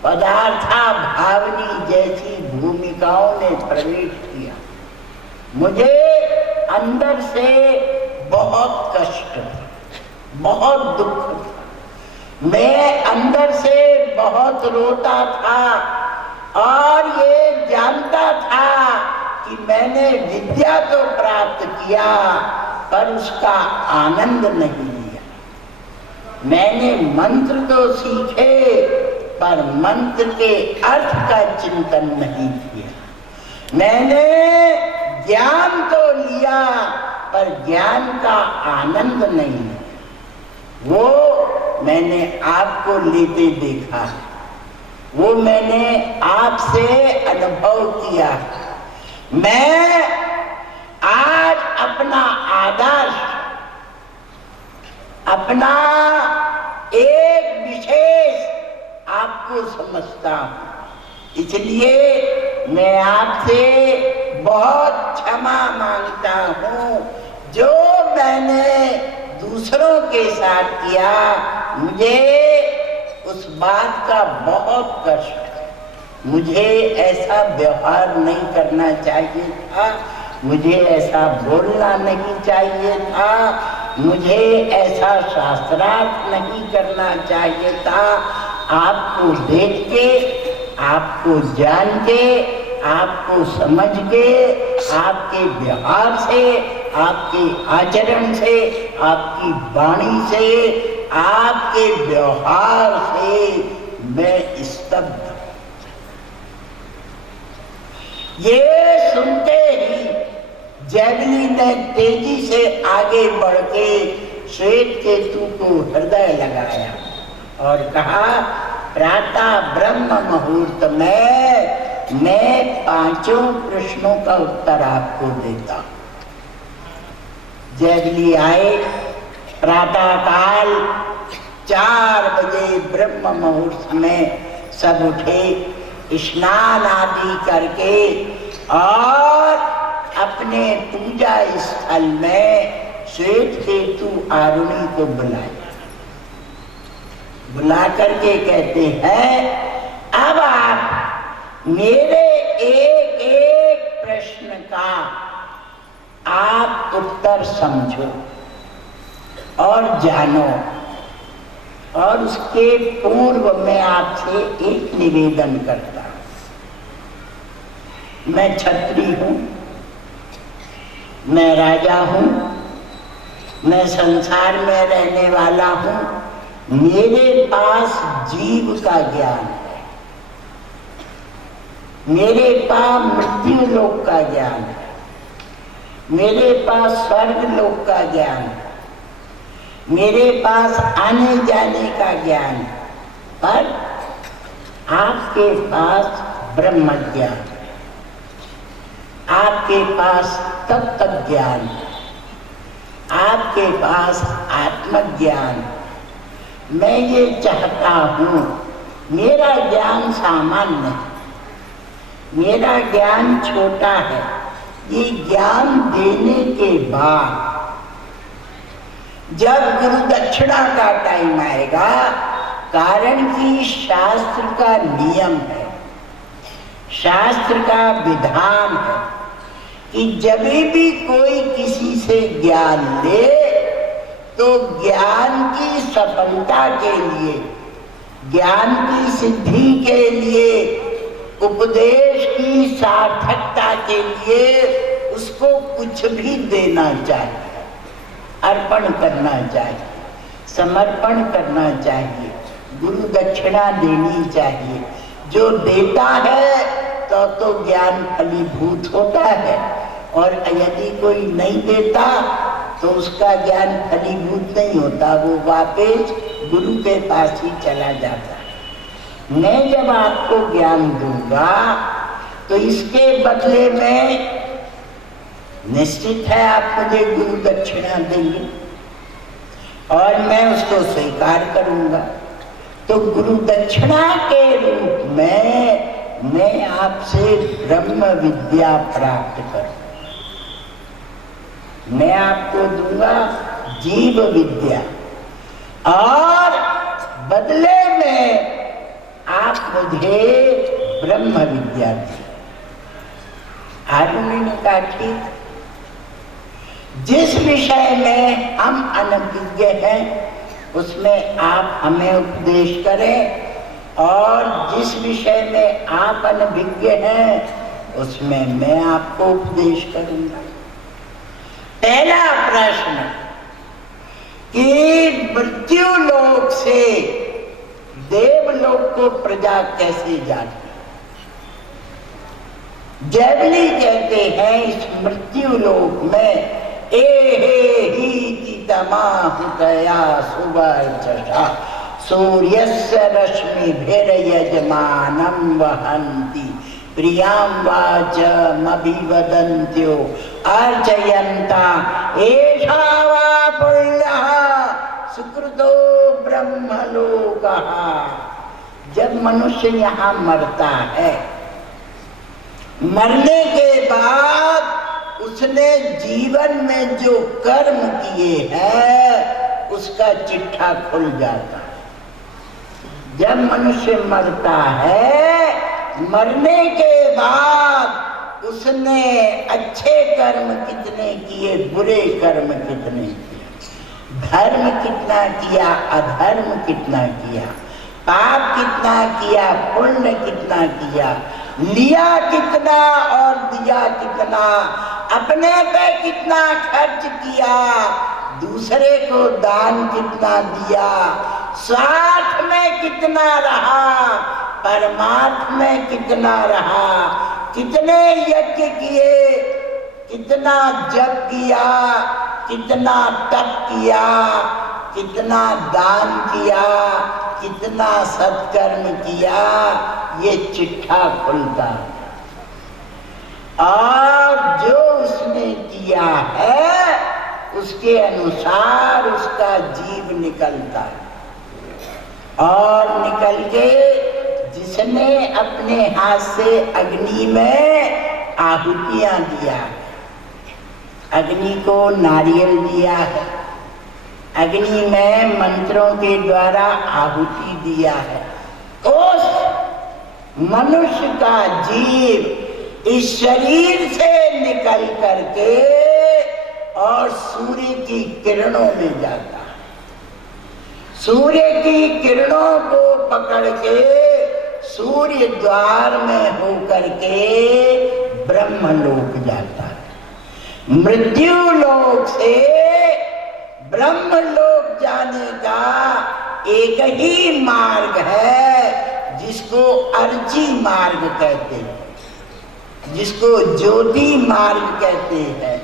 पदार्था भावनी जैसी भूमिकाओं ने प्रवेश किया। मुझे अंदर से बहुत कष्ट था, बहुत दुख था, मैं अंदर से बहुत रोता था और ये जानता था कि मैंने विद्या तो प्राप्त किया पर उसका आनंद नहीं लिया। मैंने मंत्र तो सीखे पर मंत्र के अर्थ का चिंतन नहीं किया। मैंने ज्ञान तो लिया पर ज्ञान का आनंद नहीं, वो मैंने आपको लेते देखा, वो मैंने आपसे अनुभव किया। मैं आज अपना आदर्श, अपना एक विशेष आपको समझता हूं, इसलिए मैं आपसे बहुत क्षमा मांगता हूं। जो मैंने दूसरों के साथ किया, मुझे उस बात का बहुत कष्ट है। मुझे ऐसा व्यवहार नहीं करना चाहिए था, मुझे ऐसा बोलना नहीं चाहिए था, मुझे ऐसा शास्त्रार्थ नहीं करना चाहिए था। आपको देख के, आपको जान के, आपको समझ के, आपके व्यवहार से, आपके आचरण से, आपकी वाणी से, आपके व्यवहार से मैं स्तब्ध। ये सुनते ही जैवली ने तेजी से आगे बढ़ के श्वेत केतु को हृदय लगाया और कहा, प्रातः ब्रह्म मुहूर्त में मैं 5 प्रश्नों का उत्तर आपको देता हूं। जैवली आए, प्रातः काल 4 बजे ब्रह्म मुहूर्त में सब उठे, स्नान आदि करके और अपने पूजा स्थल में श्वेत केतु आरुणी को बुलाया। बुला करके कहते हैं, अब आप मेरे एक एक प्रश्न का आप उत्तर समझो और जानो, और उसके पूर्व मैं आपसे एक निवेदन करता हूं। मैं क्षत्रिय हूं, मैं राजा हूं, मैं संसार में रहने वाला हूं, मेरे पास जीव का ज्ञान है, मेरे पास मृत्यु लोक का ज्ञान है, मेरे पास स्वर्ग लोक का ज्ञान है, मेरे पास आने जाने का ज्ञान है, पर आपके पास ब्रह्म ज्ञान, आपके पास तत्व ज्ञान, आपके पास आत्मज्ञान। मैं ये चाहता हूं, मेरा ज्ञान सामान्य है, मेरा ज्ञान छोटा है, ये ज्ञान देने के बाद जब गुरु दक्षिणा का टाइम आएगा, कारण कि शास्त्र का नियम है, शास्त्र का विधान है कि जब भी कोई किसी से ज्ञान ले तो ज्ञान की सफलता के लिए, ज्ञान की सिद्धि के लिए, उपदेश की सार्थकता के लिए उसको कुछ भी देना चाहिए, अर्पण करना चाहिए, समर्पण करना चाहिए, गुरु दक्षिणा देनी चाहिए। जो देता है तो ज्ञान फलीभूत होता है, और यदि कोई नहीं देता तो उसका ज्ञान फलीभूत नहीं होता, वो वापस गुरु के पास ही चला जाता है। मैं जब आपको ज्ञान दूंगा तो इसके बदले में निश्चित है आप मुझे गुरु दक्षिणा देंगे और मैं उसको स्वीकार करूंगा। तो गुरु दक्षिणा के रूप में मैं आपसे ब्रह्म विद्या प्राप्त करूं, मैं आपको दूंगा जीव विद्या, और बदले में आप मुझे ब्रह्म विद्या दें। आरुणि ने कहा, ठीक, जिस विषय में हम अनभिज्ञ हैं उसमें आप हमें उपदेश करें, और जिस विषय में आप अनभिज्ञ हैं उसमें मैं आपको उपदेश करूंगा। पहला प्रश्न कि मृत्यु लोक से देवलोक को प्रजा कैसे जाती? जैवली कहते हैं इस मृत्यु लोक में एहे ही तमाहुतया सुवर्चसा सूर्यस्य रश्मिभिर्यजमानं वहन्ति प्रियां वाचमभिवदन्त्यो अर्चयन्ता एषा वा पुण्यः सुकृतो ब्रह्मलोकः। जब मनुष्य यहाँ मरता है, मरने के बाद उसने जीवन में जो कर्म किए हैं उसका चिट्ठा खुल जाता है। जब मनुष्य मरता है, मरने के बाद उसने अच्छे कर्म कितने किए, बुरे कर्म कितने किए, धर्म कितना किया, अधर्म कितना किया, पाप कितना किया, पुण्य कितना किया, लिया कितना और दिया कितना, अपने पे कितना खर्च किया, दूसरे को दान कितना दिया, स्वार्थ में कितना रहा, परमार्थ में कितना रहा, कितने यज्ञ किए, कितना जप किया, कितना तप किया, कितना दान किया, कितना सत्कर्म किया, ये चिट्ठा खुलता है। और जो उसने किया है उसके अनुसार उसका जीव निकलता है। और निकल के जिसने अपने हाथ से अग्नि में आहुतियां दिया, अग्नि को नारियल दिया है, अग्नि में मंत्रों के द्वारा आहुति दिया है, उस मनुष्य का जीव इस शरीर से निकल करके और सूर्य की किरणों में जाता है। सूर्य की किरणों को पकड़ के सूर्य द्वार में होकर के ब्रह्मलोक जाता है। मृत्यु लोक से ब्रह्मलोक जाने का एक ही मार्ग है, जिसको अर्ची मार्ग कहते हैं, जिसको ज्योति मार्ग कहते हैं,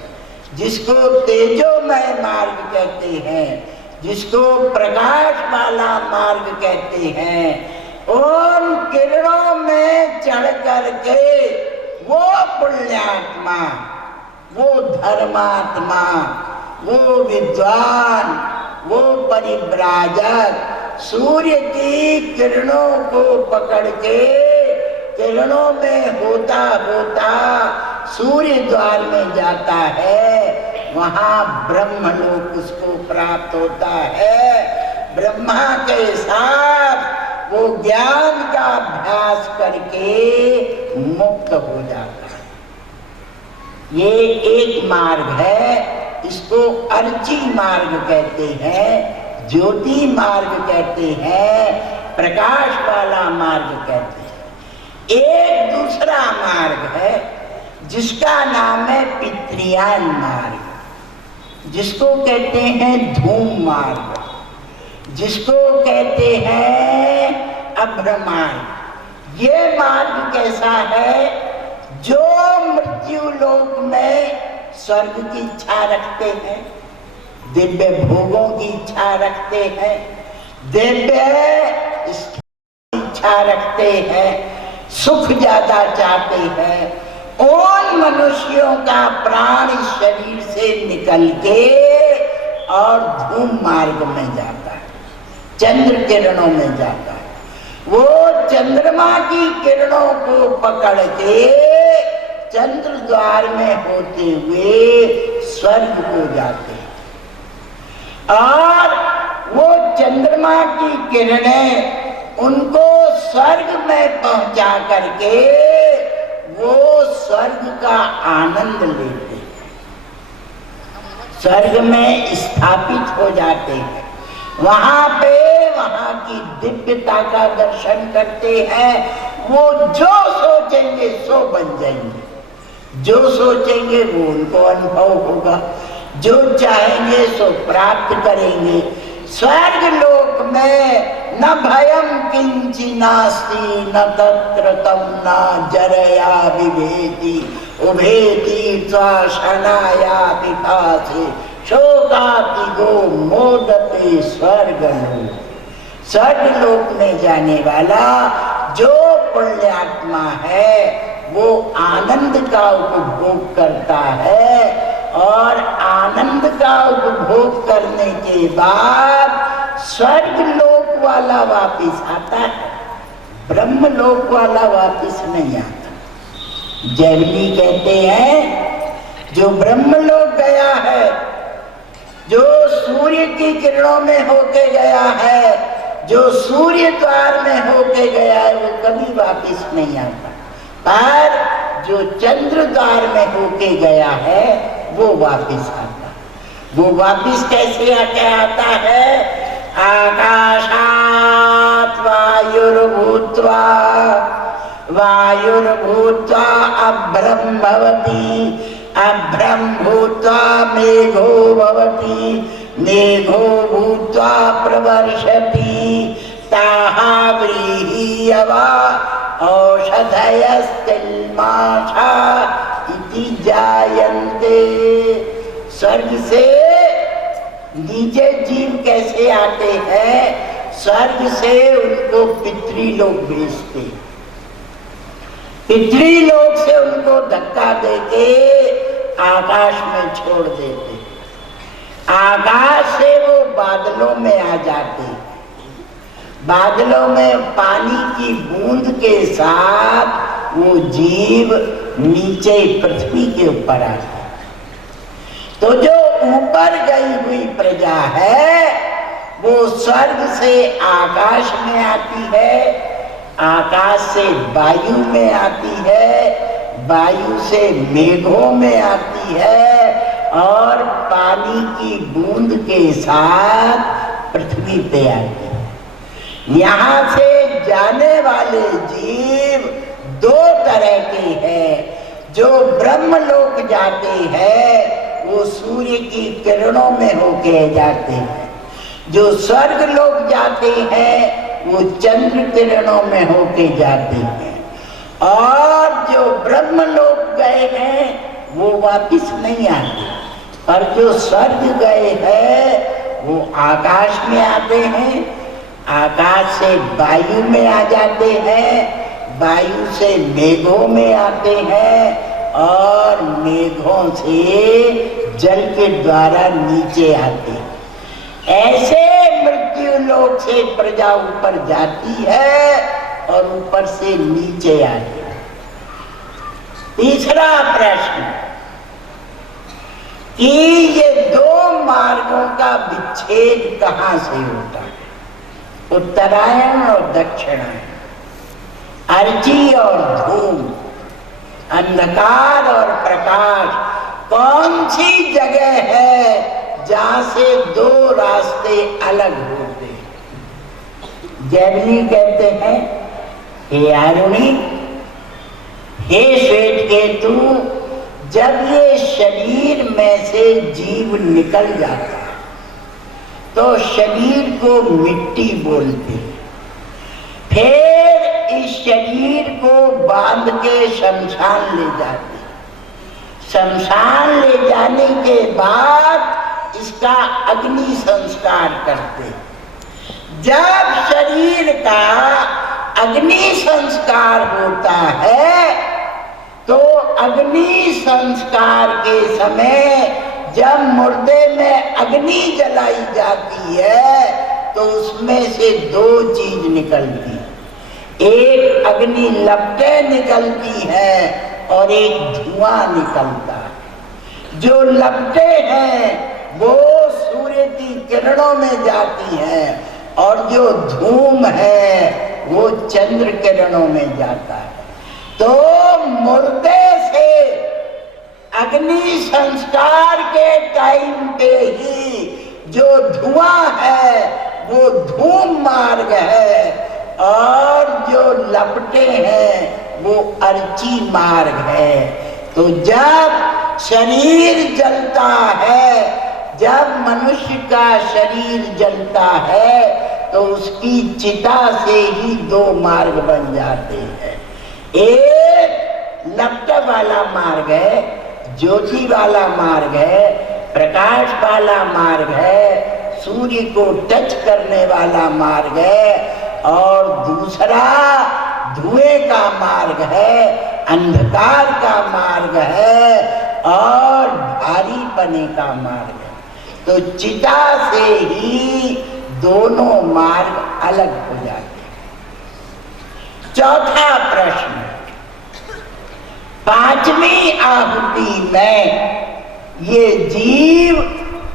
जिसको तेजोमय मार्ग कहते हैं, जिसको प्रकाश वाला मार्ग कहते हैं। उन किरणों में चढ़ करके वो पुण्यात्मा, वो धर्मात्मा, वो विद्वान, वो परिव्राजक सूर्य की किरणों को पकड़ के किरणों में होता होता सूर्य द्वार में जाता है। वहां ब्रह्मलोक उसको प्राप्त होता है। ब्रह्मा के साथ वो ज्ञान का अभ्यास करके मुक्त हो जाता है। ये एक मार्ग है, इसको अर्ची मार्ग कहते हैं, ज्योति मार्ग कहते हैं, प्रकाश वाला मार्ग कहते हैं। एक दूसरा मार्ग है जिसका नाम है पितृयान मार्ग, जिसको कहते हैं धूम मार्ग, जिसको कहते हैं अभ्रमार्ग। ये मार्ग कैसा है? जो मृत्यु लोक में स्वर्ग की इच्छा रखते हैं, दिव्य भोगों की इच्छा रखते हैं, दिव्य इच्छा रखते हैं, सुख ज्यादा चाहते हैं, उन मनुष्यों का प्राण इस शरीर से निकल के और धूम मार्ग में जाता है, चंद्र किरणों में जाता है। वो चंद्रमा की किरणों को पकड़ के चंद्र द्वार में होते हुए स्वर्ग को जाते हैं। और वो चंद्रमा की किरणें उनको स्वर्ग में पहुंचा करके वो स्वर्ग का आनंद लेते हैं, स्वर्ग में स्थापित हो जाते हैं। वहां पे वहां की दिव्यता का दर्शन करते हैं। वो जो सोचेंगे सो बन जाएंगे, जो सोचेंगे वो उनको अनुभव होगा, जो चाहेंगे सो प्राप्त करेंगे। स्वर्ग लोक में न भयं किंचि नास्ति न तत्र तं न जरया विभेति उभेति त्वाशनाया पिपासे शोकातिगो मोदते स्वर्गलोक। स्वर्गलोक में जाने वाला जो पुण्यात्मा है वो आनंद का उपभोग करता है और आनंद का उपभोग करने के बाद स्वर्ग लोक वाला वापिस आता है, ब्रह्म लोक वाला वापिस नहीं आता। जैमिनी कहते हैं जो ब्रह्म लोक गया है, जो सूर्य की किरणों में होके गया है, जो सूर्य द्वार में होके गया है, वो कभी वापिस नहीं आता। पर जो चंद्र द्वार में होके गया है वो वापिस आता। वो वापिस कैसे आके आता है? आकाशात् वायुर्भूत्वा वायुर्भूत्वा अभ्रं भवति, अभ्रं भूत्वा मेघो भवति, मेघो भूत्वा प्रवर्षति, ताः व्रीह्यवा औषधयस्तिल्माषा इति जायन्ते। स्वर्ग से नीचे जीव कैसे आते हैं? स्वर्ग से उनको पितृलोक भेजते, पितृलोक से उनको धक्का देके आकाश में छोड़ देते, आकाश से वो बादलों में आ जाते, बादलों में पानी की बूंद के साथ वो जीव नीचे पृथ्वी के ऊपर आ जाते। तो जो ऊपर गई हुई प्रजा है वो स्वर्ग से आकाश में आती है, आकाश से वायु में आती है, वायु से मेघों में आती है और पानी की बूंद के साथ पृथ्वी पे आती है। यहाँ से जाने वाले जीव दो तरह के हैं। जो ब्रह्मलोक जाते हैं वो सूर्य की किरणों में होके जाते हैं, जो स्वर्ग लोक जाते हैं वो चंद्र किरणों में होके जाते हैं, और जो ब्रह्मलोक गए हैं वो वापिस नहीं आते। पर जो स्वर्ग गए हैं वो आकाश में आते हैं, आकाश से वायु में आ जाते हैं, वायु से मेघों में आते हैं और मेघों से जल के द्वारा नीचे आते हैं। ऐसे मृत्यु लोक से प्रजा ऊपर जाती है और ऊपर से नीचे आती है। तीसरा प्रश्न कि ये दो मार्गों का विच्छेद कहाँ से होता है? उत्तरायण और दक्षिणायन, अर्ची और धूम, अंधकार और प्रकाश, कौन सी जगह है जहां से दो रास्ते अलग होते हैं? जैमिनी कहते हैं हे आरुणि, हे श्वेत केतु, जब ये शरीर में से जीव निकल जाता है तो शरीर को मिट्टी बोलते हैं। फिर इस शरीर को बांध के शमशान ले जाते, शमशान ले जाने के बाद इसका अग्नि संस्कार करते। जब शरीर का अग्नि संस्कार होता है तो अग्नि संस्कार के समय जब मुर्दे में अग्नि जलाई जाती है तो उसमें से दो चीज निकलती है, एक अग्नि लपटें निकलती है और एक धुआं निकलता है। जो लपटें हैं वो सूर्य की किरणों में जाती हैं और जो धूम है वो चंद्र किरणों में जाता है। तो मुर्दे से अग्नि संस्कार के टाइम पे ही जो धुआं है वो धूम मार्ग है और जो लपटे हैं वो अर्ची मार्ग है। तो जब शरीर जलता है, जब मनुष्य का शरीर जलता है तो उसकी चिता से ही दो मार्ग बन जाते हैं। एक लपट वाला मार्ग है, ज्योति वाला मार्ग है, प्रकाश वाला मार्ग है, सूर्य को टच करने वाला मार्ग है, और दूसरा धुएं का मार्ग है, अंधकार का मार्ग है, और भारी पने का मार्ग है। तो चिता से ही दोनों मार्ग अलग हो जाते हैं। चौथा प्रश्न, पांचवी आहुति में ये जीव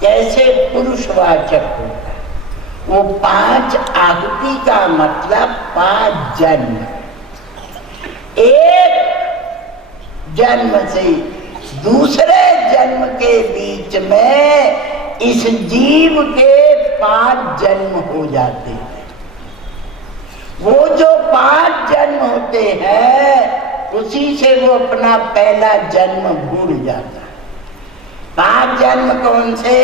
कैसे पुरुषवाचक होता है? वो 5 आहुति का मतलब 5 जन्म। एक जन्म से दूसरे जन्म के बीच में इस जीव के 5 जन्म हो जाते हैं। वो जो 5 जन्म होते हैं उसी से वो अपना पहला जन्म भूल जाता है। 5 जन्म कौन से?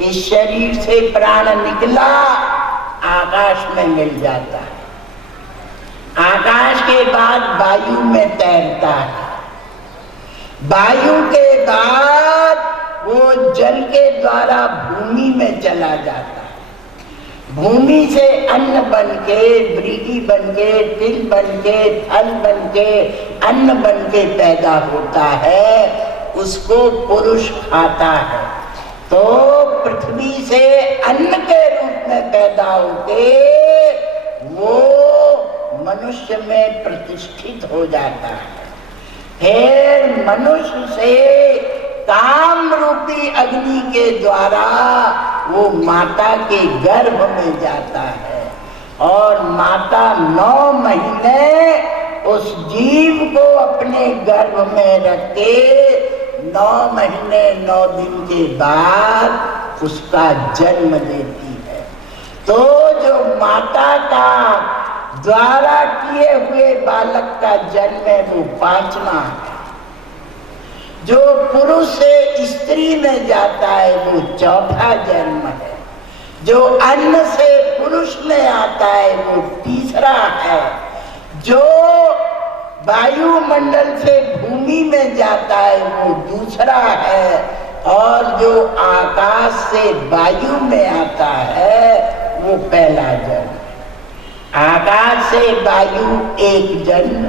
इस शरीर से प्राण निकला, आकाश में मिल जाता है, आकाश के बाद वायु में तैरता है, वायु के बाद वो जल के द्वारा भूमि में चला जाता है, भूमि से अन्न बनके, व्रीहि बनके, तिल बनके, फल बनके, अन्न बनके पैदा होता है, उसको पुरुष खाता है। तो पृथ्वी से अन्न के रूप में पैदा होके वो मनुष्य में प्रतिष्ठित हो जाता है। फिर मनुष्य से काम रूपी अग्नि के द्वारा वो माता के गर्भ में जाता है, और माता 9 महीने उस जीव को अपने गर्भ में रख के 9 महीने 9 दिन के बाद उसका जन्म देती है। तो जो माता का द्वारा किए हुए बालक का जन्म है वो 5वां है। जो पुरुष से स्त्री में जाता है वो 4था जन्म है। जो अन्न से पुरुष में आता है वो 3रा है। जो वायुमंडल से भूमि में जाता है वो 2रा है, और जो आकाश से वायु में आता है वो पहला जन्म। आकाश से वायु 1 जन्म,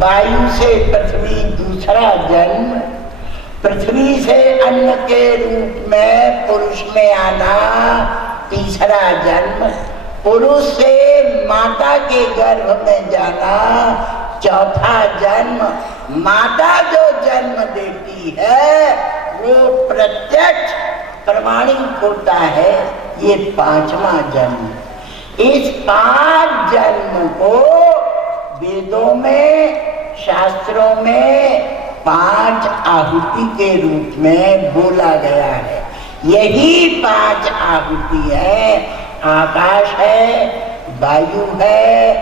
वायु से पृथ्वी 2रा जन्म, पृथ्वी से अन्न के रूप में पुरुष में आना 3रा जन्म, पुरुष से माता के गर्भ में जाना 4था जन्म। माता जो जन्म देती है वो प्रत्यक्ष प्रमाणिक होता है, ये 5वां जन्म। इस 5 जन्म को वेदों में, शास्त्रों में 5 आहुति के रूप में बोला गया है। यही 5 आहुति है। आकाश है, वायु है,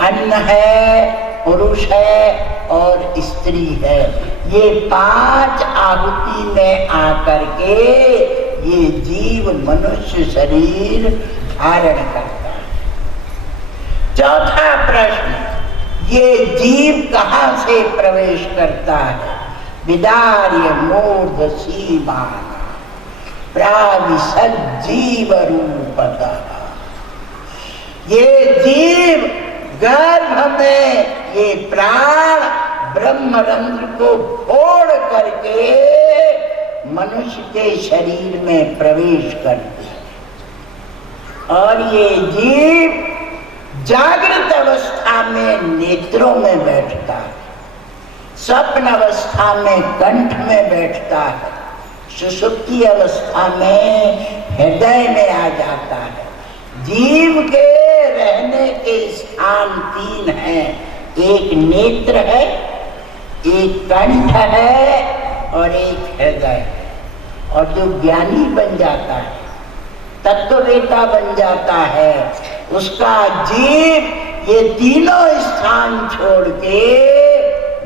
अन्न है, पुरुष है और स्त्री है। ये 5 आहुति में आकर के ये जीव मनुष्य शरीर धारण करता है। चौथा प्रश्न, ये जीव कहाँ से प्रवेश करता है? विदार्य मूर्ध सीमान प्राविसज्जीव रूपतः। ये जीव गर्भ में ये प्राण ब्रह्मरंध्र को फोड़ करके मनुष्य के शरीर में प्रवेश करते हैं, और ये जीव जागृत अवस्था में नेत्रों में बैठता है, स्वप्न अवस्था में कंठ में बैठता है, सुषुप्ति अवस्था में हृदय में आ जाता है। जीव के रहने के स्थान 3 हैं, एक नेत्र है, एक कंठ है और एक हृदय है। और जो ज्ञानी बन जाता है, तत्ववेता बन जाता है, उसका जीव ये तीनों स्थान छोड़ के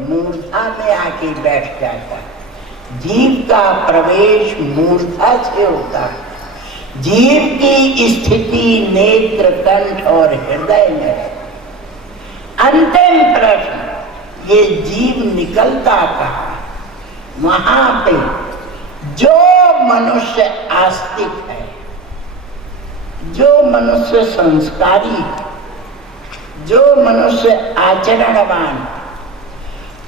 मूर्धा में आके बैठ जाता है। जीव का प्रवेश मूर्धा से होता है। जीव की स्थिति नेत्र, कंठ और हृदय में है। अंतिम प्रश्न, ये जीव निकलता कहाँ? वहां पे जो मनुष्य आस्तिक है, जो मनुष्य संस्कारी है, जो मनुष्य आचरणवान,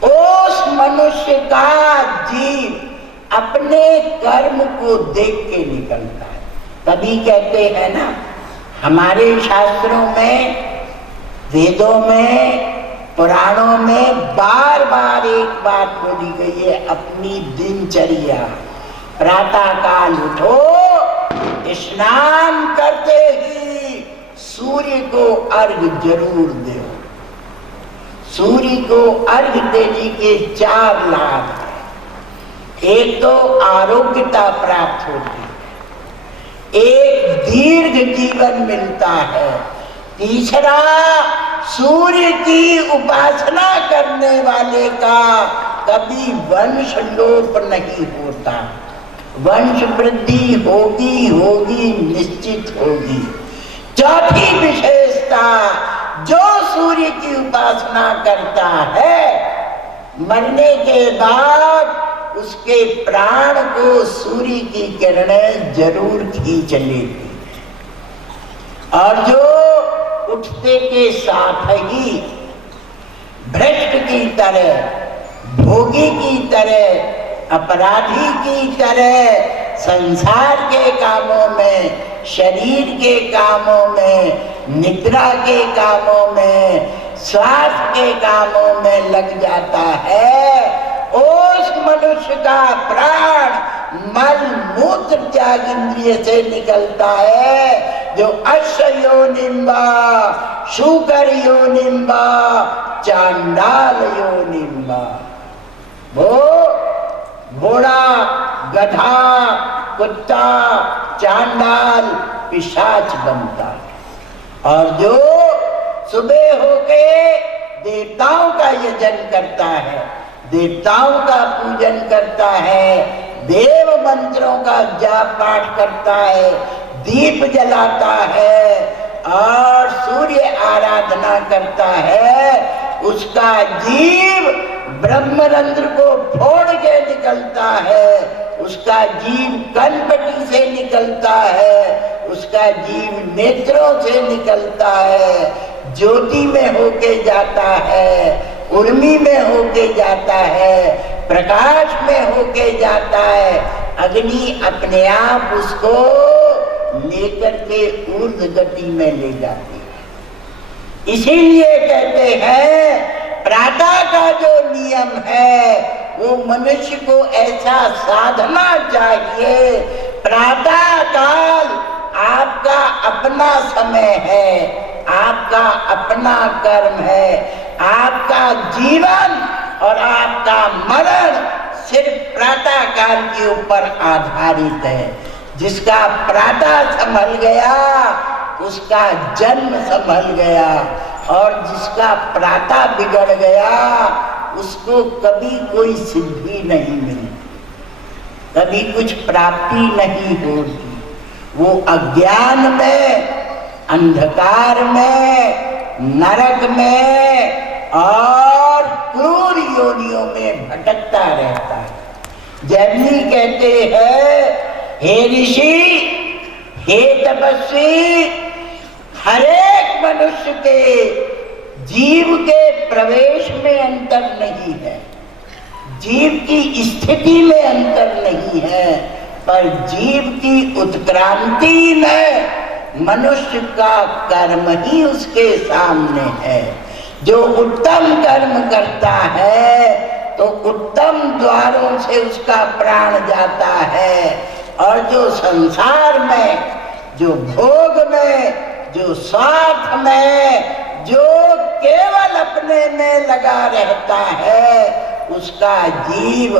उस मनुष्य का जीव अपने कर्म को देख के निकलता है। तभी कहते हैं ना, हमारे शास्त्रों में, वेदों में, पुराणों में बार बार एक बात बोली गई है, अपनी दिनचर्या। प्रातः काल उठो, स्नान करते ही सूर्य को अर्घ्य जरूर दो। सूर्य को अर्घ्य देने के 4 लाभ हैं। एक तो आरोग्यता प्राप्त होती है, एक दीर्घ जीवन मिलता है, तीसरा सूर्य की उपासना करने वाले का कभी वंश लोप नहीं होता, वंश वृद्धि होगी होगी निश्चित होगी। चौथी विशेषता, जो सूर्य की उपासना करता है, मरने के बाद उसके प्राण को सूर्य की किरणें जरूर खींच लेती। और जो उठते के साथ ही भ्रष्ट की तरह, भोगी की तरह, अपराधी की तरह संसार के कामों में, शरीर के कामों में, निद्रा के कामों में, स्वास्थ्य के कामों में लग जाता है, उस मनुष्य का प्राण मल मूत्र त्याग इंद्रिय से निकलता है, जो अश्व योनिम्बा, शूकर योनिम्बा, चांडाल योनिम्बा। वो घोड़ा, गधा, कुत्ता, चांडाल, पिशाच बनता है। और जो सुबह होके देवताओं का यजन करता है, देवताओं का पूजन करता है, देव मंत्रों का जाप पाठ करता है, दीप जलाता है और सूर्य आराधना करता है, उसका जीव ब्रह्मरंध्र को फोड़ के निकलता है, उसका जीव कनपटी से निकलता है, उसका जीव नेत्रों से निकलता है, ज्योति में होके जाता है, उर्मी में होके जाता है, प्रकाश में होके जाता है। अग्नि अपने आप उसको लेकर के ऊर्ध गति में ले जाती है। इसीलिए कहते हैं प्रातः का जो नियम है वो मनुष्य को ऐसा साधना चाहिए। प्रातः काल आपका अपना समय है, आपका अपना कर्म है, आपका जीवन और आपका मरण सिर्फ प्रातः काल के ऊपर आधारित है। जिसका प्रातः संभल गया उसका जन्म संभल गया, और जिसका प्रातः बिगड़ गया उसको कभी कोई सिद्धि नहीं मिली, कभी कुछ प्राप्ति नहीं होती। वो अज्ञान में, अंधकार में, नरक में और क्रूर योनियों में भटकता रहता है। जैमिनी कहते हैं, हे ऋषि, हे तपस्वी, हरेक मनुष्य के जीव के प्रवेश में अंतर नहीं है, जीव की स्थिति में अंतर नहीं है, पर जीव की उत्क्रांति में मनुष्य का कर्म ही उसके सामने है। जो उत्तम कर्म करता है तो उत्तम द्वारों से उसका प्राण जाता है, और जो संसार में, जो भोग में, जो स्वार्थ में, जो केवल अपने में लगा रहता है, उसका जीव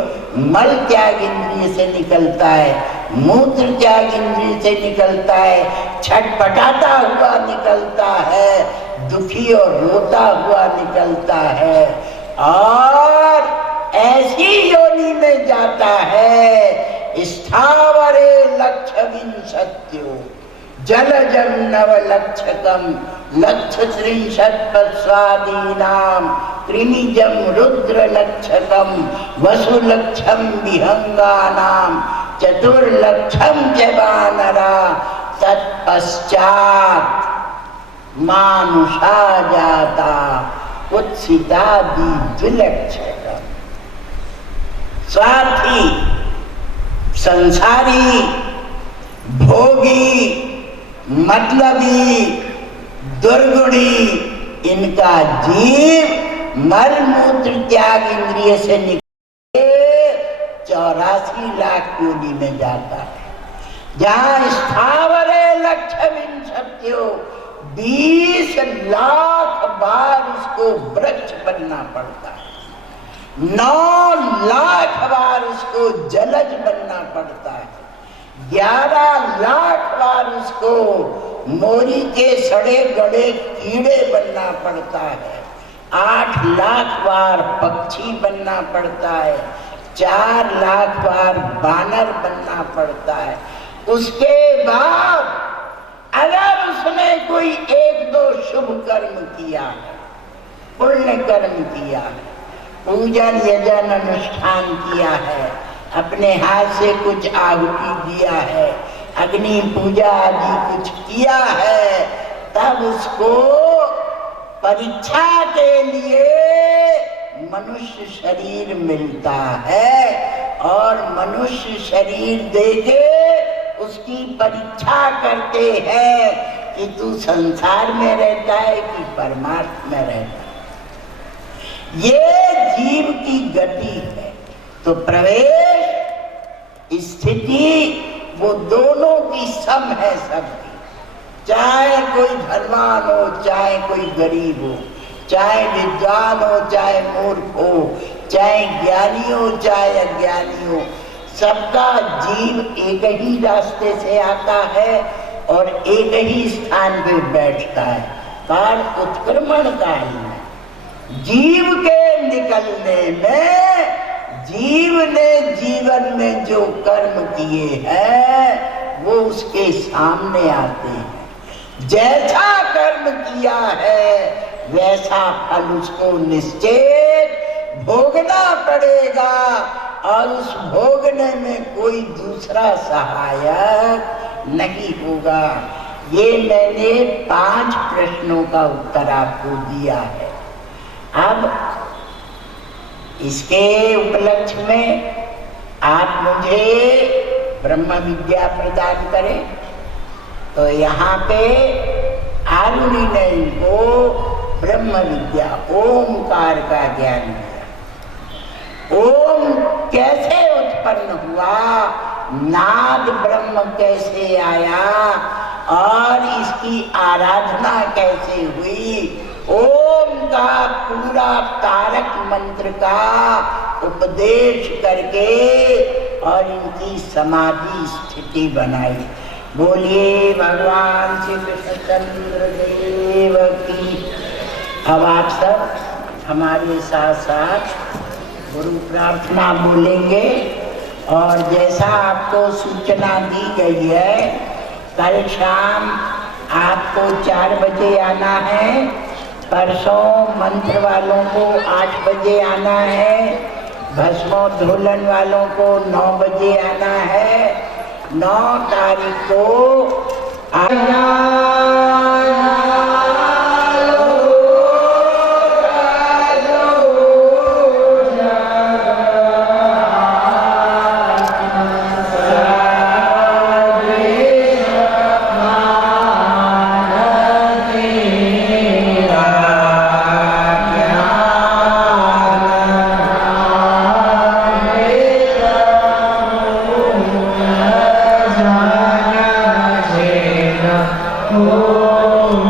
मल त्याग इंद्रिय से निकलता है, मूत्र त्याग इंद्रिय से निकलता है, छटपटाता हुआ निकलता है, दुखी और रोता हुआ निकलता है, और ऐसी योनि में जाता है स्थावरे लक्षविंशत्यो जलजं नवलक्षकं लक्षत्रिंशत्पस्वादीनां त्रिनिजं रुद्रलक्षकं वसुलक्षं विहंगानां चतुर्लक्षं च वानरा तत्पश्चात् मानुषा जाता उत्सिता द्विलक्षकम्। स्वार्थी, संसारी, भोगी, मतलबी, दुर्गुणी, इनका जीव मल मूत्र त्याग इंद्रिय से निकले 84 लाख योनि में जाता है। जहाँ स्थावरे लक्षविंशत्यो 20 लाख बार उसको वृक्ष बनना पड़ता है, 9 लाख बार उसको जलज बनना पड़ता है, 11 लाख बार उसको मोरी के सड़े गड़े कीड़े बनना पड़ता है, 8 लाख बार पक्षी बनना पड़ता है, 4 लाख बार बानर बनना पड़ता है। उसके बाद अगर उसने कोई 1-2 शुभ कर्म किया है, पुण्य कर्म किया है, पूजन यजन अनुष्ठान किया है, अपने हाथ से कुछ आहुति दिया है, अग्नि पूजा आदि कुछ किया है, तब उसको परीक्षा के लिए मनुष्य शरीर मिलता है और मनुष्य शरीर देके उसकी परीक्षा करते हैं कि तू संसार में रहता है कि परमार्थ में रहता है। ये जीव की गति है। तो प्रवेश स्थिति वो दोनों की सम है सबकी, चाहे कोई धनवान हो चाहे कोई गरीब हो, चाहे विद्वान हो चाहे मूर्ख हो, चाहे ज्ञानी हो चाहे अज्ञानी हो, सबका जीव एक ही रास्ते से आता है और एक ही स्थान पे बैठता है। काल उत्क्रमण काल में जीव के निकलने में जीव ने जीवन में जो कर्म किए हैं वो उसके सामने आते हैं। जैसा कर्म किया है वैसा फल उसको निश्चित भोगना पड़ेगा और उस भोगने में कोई दूसरा सहायक नहीं होगा। ये मैंने 5 प्रश्नों का उत्तर आपको दिया है। अब इसके उपलक्ष्य में आप मुझे ब्रह्म विद्या प्रदान करें। तो यहाँ पे आरुणि ने इनको ब्रह्म विद्या ओमकार का ज्ञान दिया। ओम कैसे उत्पन्न हुआ, नाद ब्रह्म कैसे आया और इसकी आराधना कैसे हुई, ओम का पूरा तारक मंत्र का उपदेश करके और इनकी समाधि स्थिति बनाई। बोलिए भगवान श्री कृष्णचंद्र देव की। अब आप सब हमारे साथ साथ गुरु प्रार्थना बोलेंगे और जैसा आपको सूचना दी गई है, कल शाम आपको 4 बजे आना है, परसों मंत्र वालों को 8 बजे आना है, भस्मोद्धोलन वालों को 9 बजे आना है। 9 तारीख को आना। Oh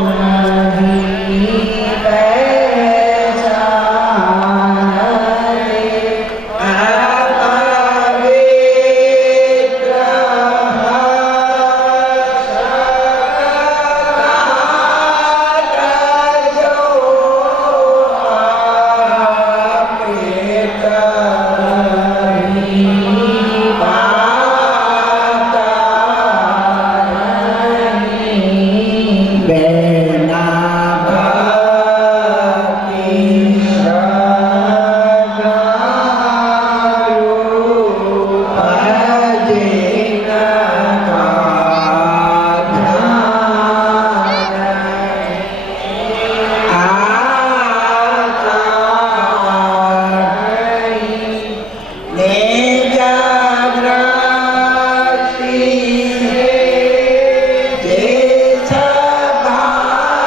जागृति जैसा भाती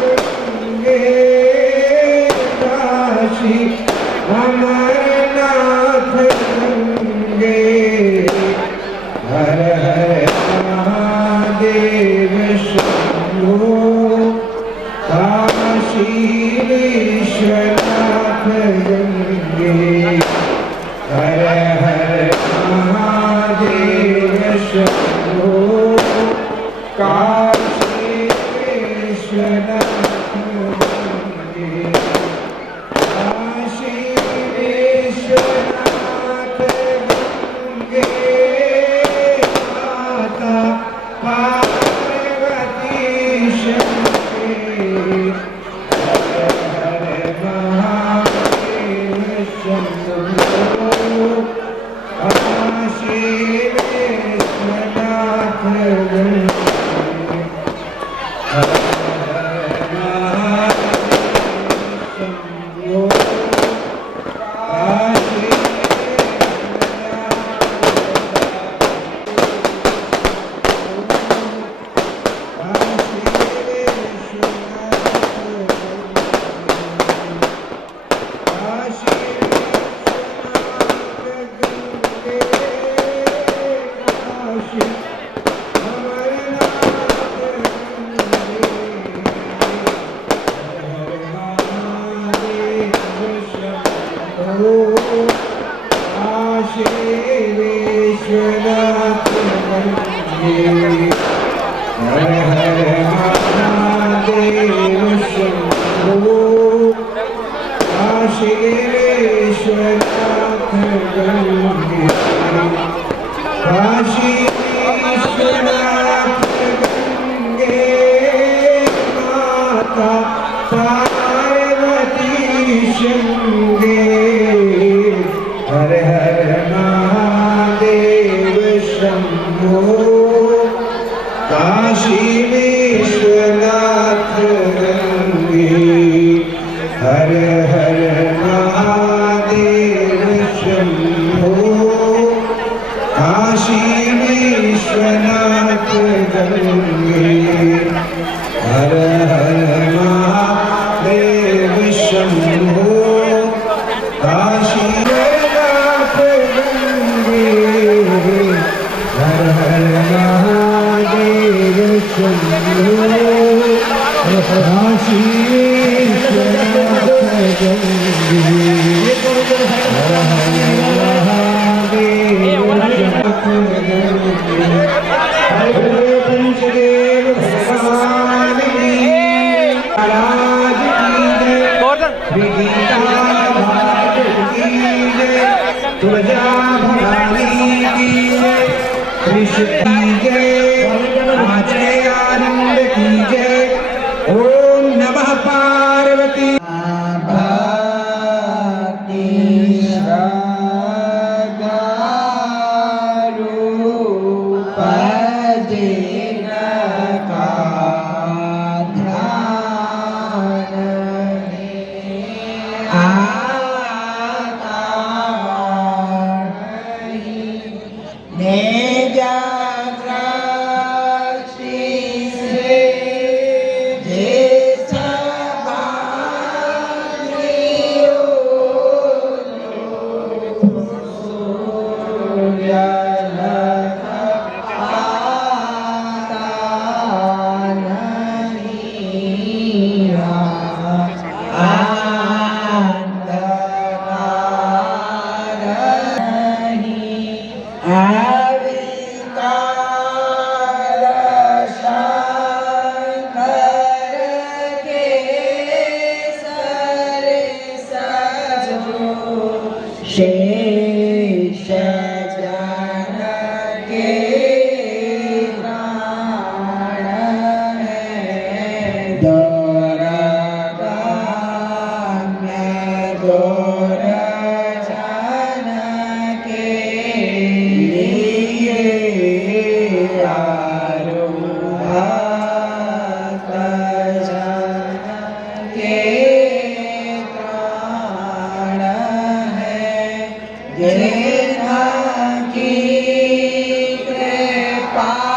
गंगे काशी अमरनाथ गंगे हर हर महादेव शंभो काशी विश्वनाथ गंगे हर हर महादेव शंभो काशी विश्वनाथ गंगे काशी विश्वनाथ गंगे माता पार्वती शंभो हर महादेव शंभो काशी विश्वनाथ गंगे हर हर महादेव शंभो काशी विश्वनाथ गंगे हर हर महादेव शंभो काशी विश्वनाथ गंगे काशी विश्वनाथ गंगे माता पार्वती शंभो हर हर महादेव शंभो काशी विश्वनाथ गंगे हर हर महादेव शंभो काशी विश्वनाथ गंगे हर हर महादेव शंभो काशी विश्वनाथ गंगे हर हर महादेव शंभो काशी विश्वनाथ गंगे हर हर महादेव शंभो पंचदेव भगवान की महाराज की जय विगीता भाट की जय तुलजा भवानी की जय कृष्ण की जय आचार्य आनंद की जय ओम नमः पार्वती शेष जन के प्राण है दोरगाम्य दोर जन के लिए आरुहात जन के प्राण है जेना की कृपा